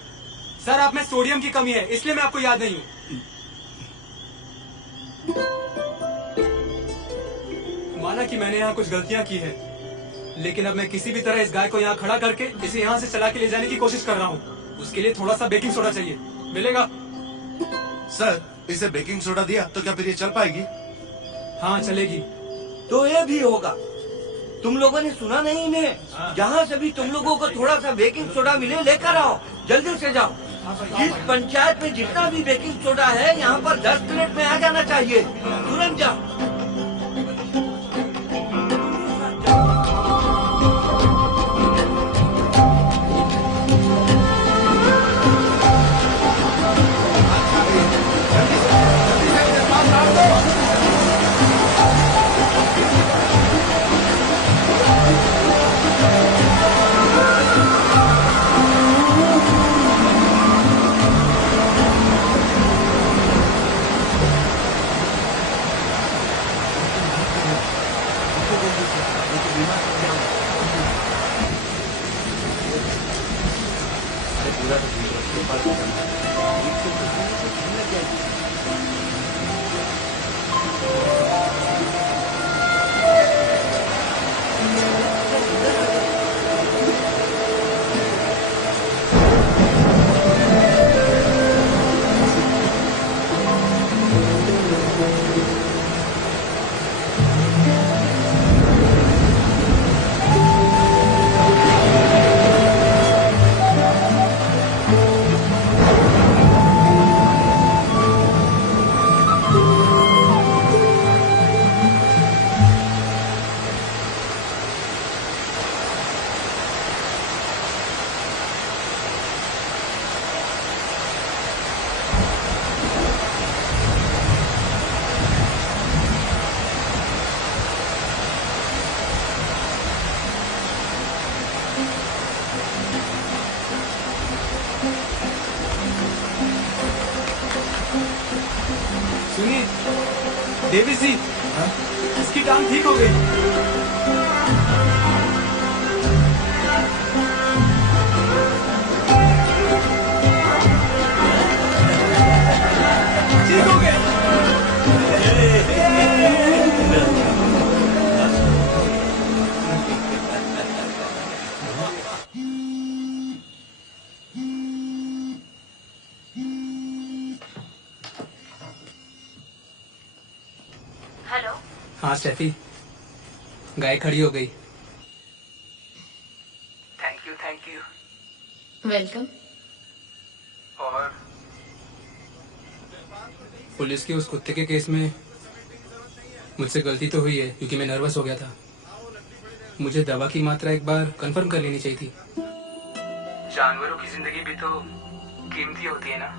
सर, आप में सोडियम की कमी है, इसलिए मैं आपको याद नहीं हूँ। माना कि मैंने यहाँ कुछ गलतियाँ की है, लेकिन अब मैं किसी भी तरह इस गाय को यहाँ खड़ा करके इसे यहाँ से चला के ले जाने की कोशिश कर रहा हूँ। उसके लिए थोड़ा सा बेकिंग सोडा चाहिए, मिलेगा? सर, इसे बेकिंग सोडा दिया तो क्या फिर ये चल पाएगी? हाँ, चलेगी। तो ये भी होगा। तुम लोगों ने सुना नहीं इन्हें? जहाँ से भी तुम लोगों को थोड़ा सा बेकिंग सोडा मिले लेकर आओ, जल्दी से जाओ। इस पंचायत में जितना भी बेकिंग सोडा है यहाँ पर 10 मिनट में आ जाना चाहिए। तुरंत जाओ। सुनिए डेविस जी, इसकी टांग ठीक हो गई। ठीक हो गए। हेलो। हाँ स्टेफी, गाय खड़ी हो गई। Thank thank you. वेलकम। और पुलिस के उस कुत्ते के केस में मुझसे गलती तो हुई है क्योंकि मैं नर्वस हो गया था। मुझे दवा की मात्रा एक बार कंफर्म कर लेनी चाहिए थी। जानवरों की जिंदगी भी तो कीमती होती है ना।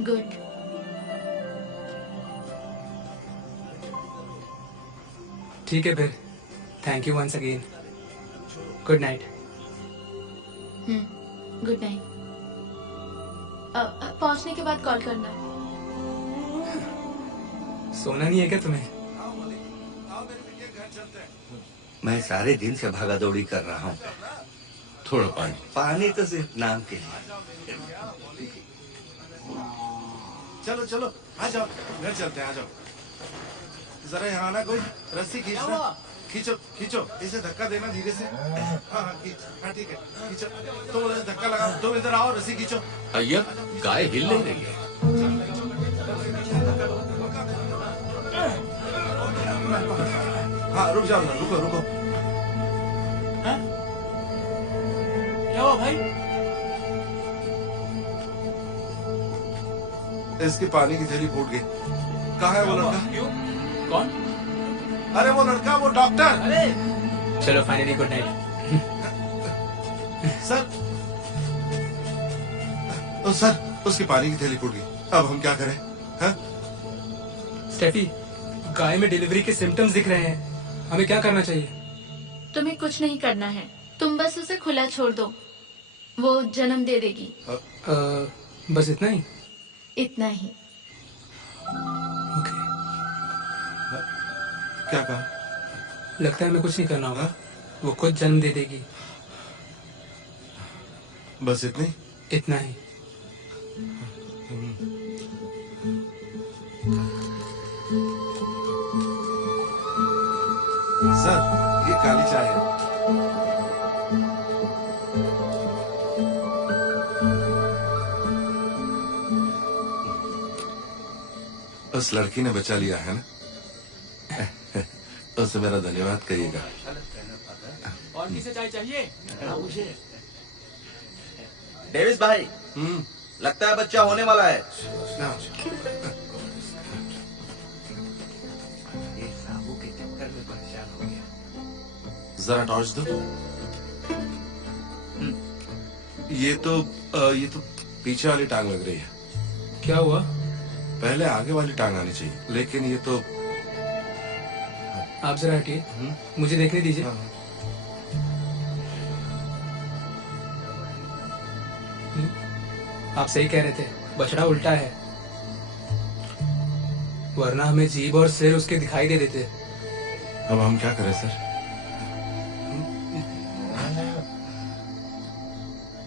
गुड। ठीक है फिर, thank you once again. Good night. Good night. पहुंचने के बाद कॉल करना। सोना नहीं है क्या तुम्हें? मैं सारे दिन से भागा दौड़ी कर रहा हूँ। थोड़ा पानी। पानी तो सिर्फ नाम के लिए। चलो चलो आ जाओ, घर चलते हैं, आ जाओ। जरा यहाँ आना, कोई रस्सी खींचना। खींचो खींचो, इसे धक्का देना धीरे से। हाँ हाँ खींच, हाँ ठीक है, खींचो। तुम उधर धक्का लगाओ, तुम इधर आओ, रस्सी खींचो। अय्यर, गाय हिल नहीं रही है। हाँ रुक जाओ ना, रुको रुको। क्या हुआ भाई? इसकी पानी की थैली फूट गई। कहाँ है वो लड़का? क्यों? कौन? अरे वो लड़का, वो डॉक्टर। अरे चलो फाइनली गुड नाइट। सर, ओ सर, उसकी पानी की थैली फूट गई। अब हम क्या करें? हाँ? स्टेफी, गाय में डिलीवरी के सिम्टम्स दिख रहे हैं। हमें क्या करना चाहिए? तुम्हें कुछ नहीं करना है, तुम बस उसे खुला छोड़ दो, वो जन्म दे देगी। बस इतना ही? इतना ही। क्या कहा? लगता है हमें कुछ नहीं करना होगा, वो खुद जन्म दे देगी। बस इतनी? इतना ही। सर, ये काली चाय है। उस लड़की ने बचा लिया है ना? उसे मेरा धन्यवाद कहिएगा। और किसे चाय चाहिए? मुझे। डेविस भाई, लगता है बच्चा होने वाला है। ये साबू के चक्कर में परेशान हो गया। जरा टॉर्च दो। ये तो पीछे वाली टांग लग रही है। क्या हुआ? पहले आगे वाली टांग आनी चाहिए, लेकिन ये तो। आप जरा हटिए, मुझे देखने दीजिए। आप सही कह रहे थे, बछड़ा उल्टा है, वरना हमें जीभ और सिर उसके दिखाई दे देते। अब हम क्या करें सर?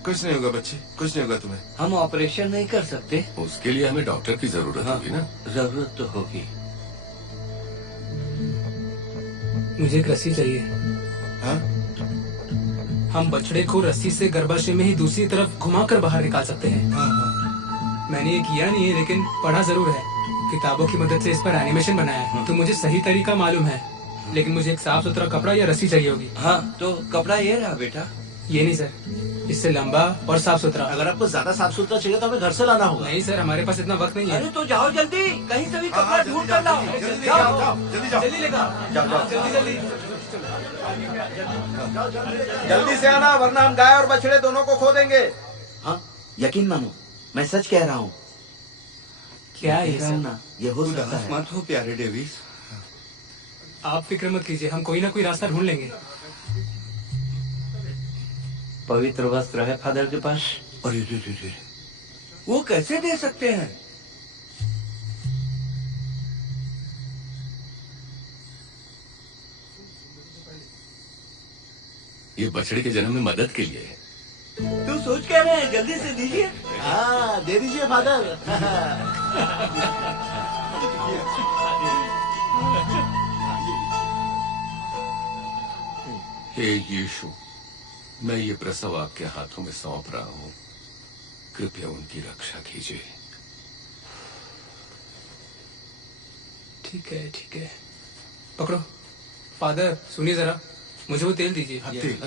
कुछ नहीं होगा बच्चे, कुछ नहीं होगा तुम्हें। हम ऑपरेशन नहीं कर सकते। उसके लिए हमें डॉक्टर की जरूरत होगी ना। जरूरत तो होगी। मुझे एक रस्सी चाहिए। हाँ? हम बछड़े को रस्सी से गर्भाशय में ही दूसरी तरफ घुमाकर बाहर निकाल सकते हैं। मैंने ये किया नहीं है, लेकिन पढ़ा जरूर है। किताबों की मदद से इस पर एनिमेशन बनाया है, तो मुझे सही तरीका मालूम है। लेकिन मुझे एक साफ सुथरा कपड़ा या रस्सी चाहिए होगी। हाँ, तो कपड़ा ये रहा बेटा। ये नहीं सर, इससे लंबा और साफ सुथरा। अगर आपको ज्यादा साफ सुथरा चाहिए तो हमें घर से लाना होगा। नहीं सर, हमारे पास इतना वक्त नहीं है। अरे तो जाओ जल्दी, कहीं से भी कपड़ा ढूंढ कर लाओ। जल्दी जाओ, जल्दी जाओ, जल्दी लेकर जाओ, जल्दी जल्दी। जल्दी से आना, वरना हम गाय और बछड़े दोनों को खो देंगे। हाँ, यकीन मानो, मैं सच कह रहा हूँ। क्या ये कह रहा हूँ सब? ना, ये हो सकता है। मत हो प्यारे डेविस। आप फिक्र मत कीजिए, हम कोई ना कोई रास्ता ढूंढ लेंगे। पवित्र वस्त्र है फादर के पास? अरे रे रे रे, वो कैसे दे सकते हैं? ये बछड़े के जन्म में मदद के लिए है। तू सोच कह रहे हैं, जल्दी से दीजिए। हाँ, दे दीजिए फादर। हे यीशु, मैं ये प्रसव आपके हाथों में सौंप रहा हूँ, कृपया उनकी रक्षा कीजिए। ठीक है ठीक है, पकड़ो। फादर सुनिए जरा, मुझे वो तेल दीजिए। तेल।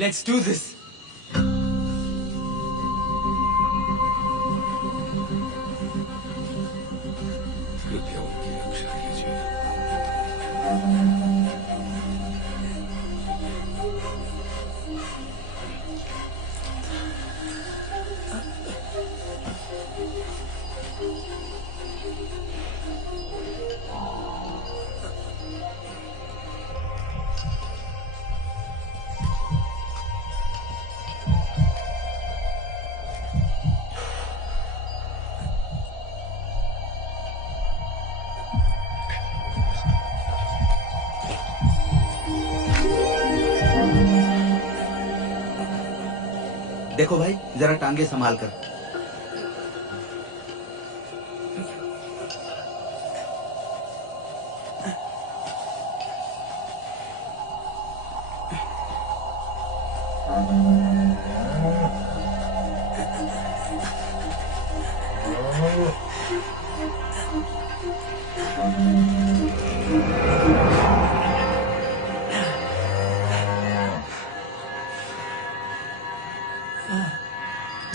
Let's do this. कृपया उनकी रक्षा कीजिए। देखो भाई, जरा टांगे संभाल कर।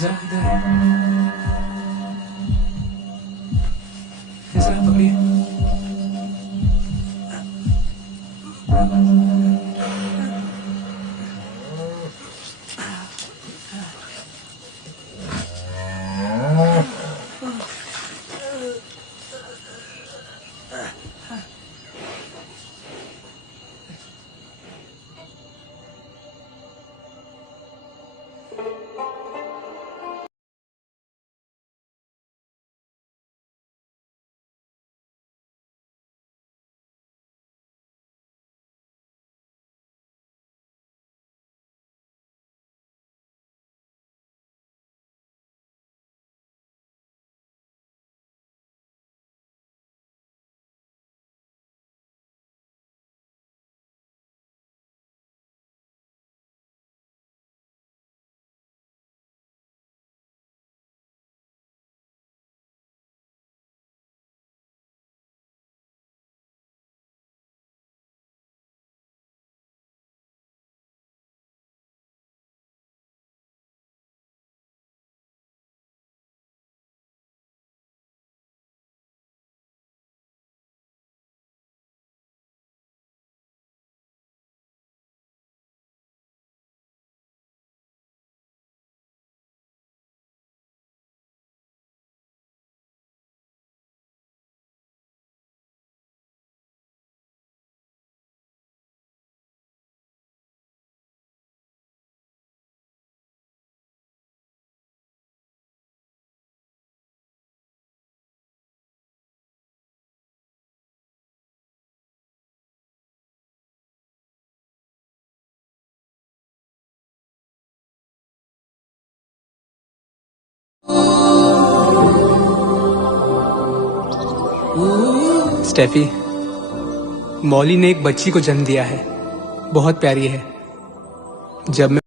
जरा इधर जरा पकड़िए। स्टेफी, मौली ने एक बच्ची को जन्म दिया है, बहुत प्यारी है। जब मैं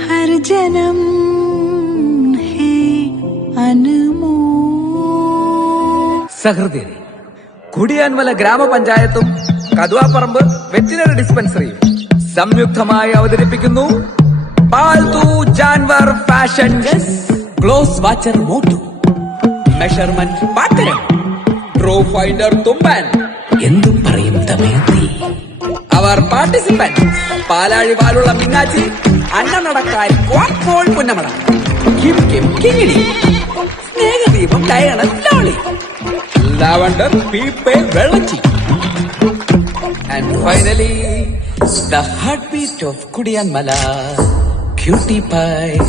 हर जन्म है अनमोल। സഹൃദയരെ, കുടിയാൻമല ഗ്രാമപഞ്ചായത്തും കടുവാപ്പറമ്പ് വെറ്റിനറി ഡിസ്പെൻസറിയും സംയുക്തമായി അവതരിപ്പിക്കുന്നു Palthu Janwar fashion close watcher Mottu measurement pattern true finder Thumban എന്തും പറയും ദമയന്തി. അവർ പാർട്ടിസിപ്പന്റ് പാലാഴി പാലുള്ള മിന്നാച്ചി, അന്നനടക്കാരി കോൺപോൾ പുന്നമട, കിം കിം കിങ്ങിണി, സ്നേഹദീപം ലയണ ലോളി, ലാവണ്ടർ പീപ്പേ വെള്ളച്ചി, and finally the heartbeat of Kudiyanmala, Cutie Pie.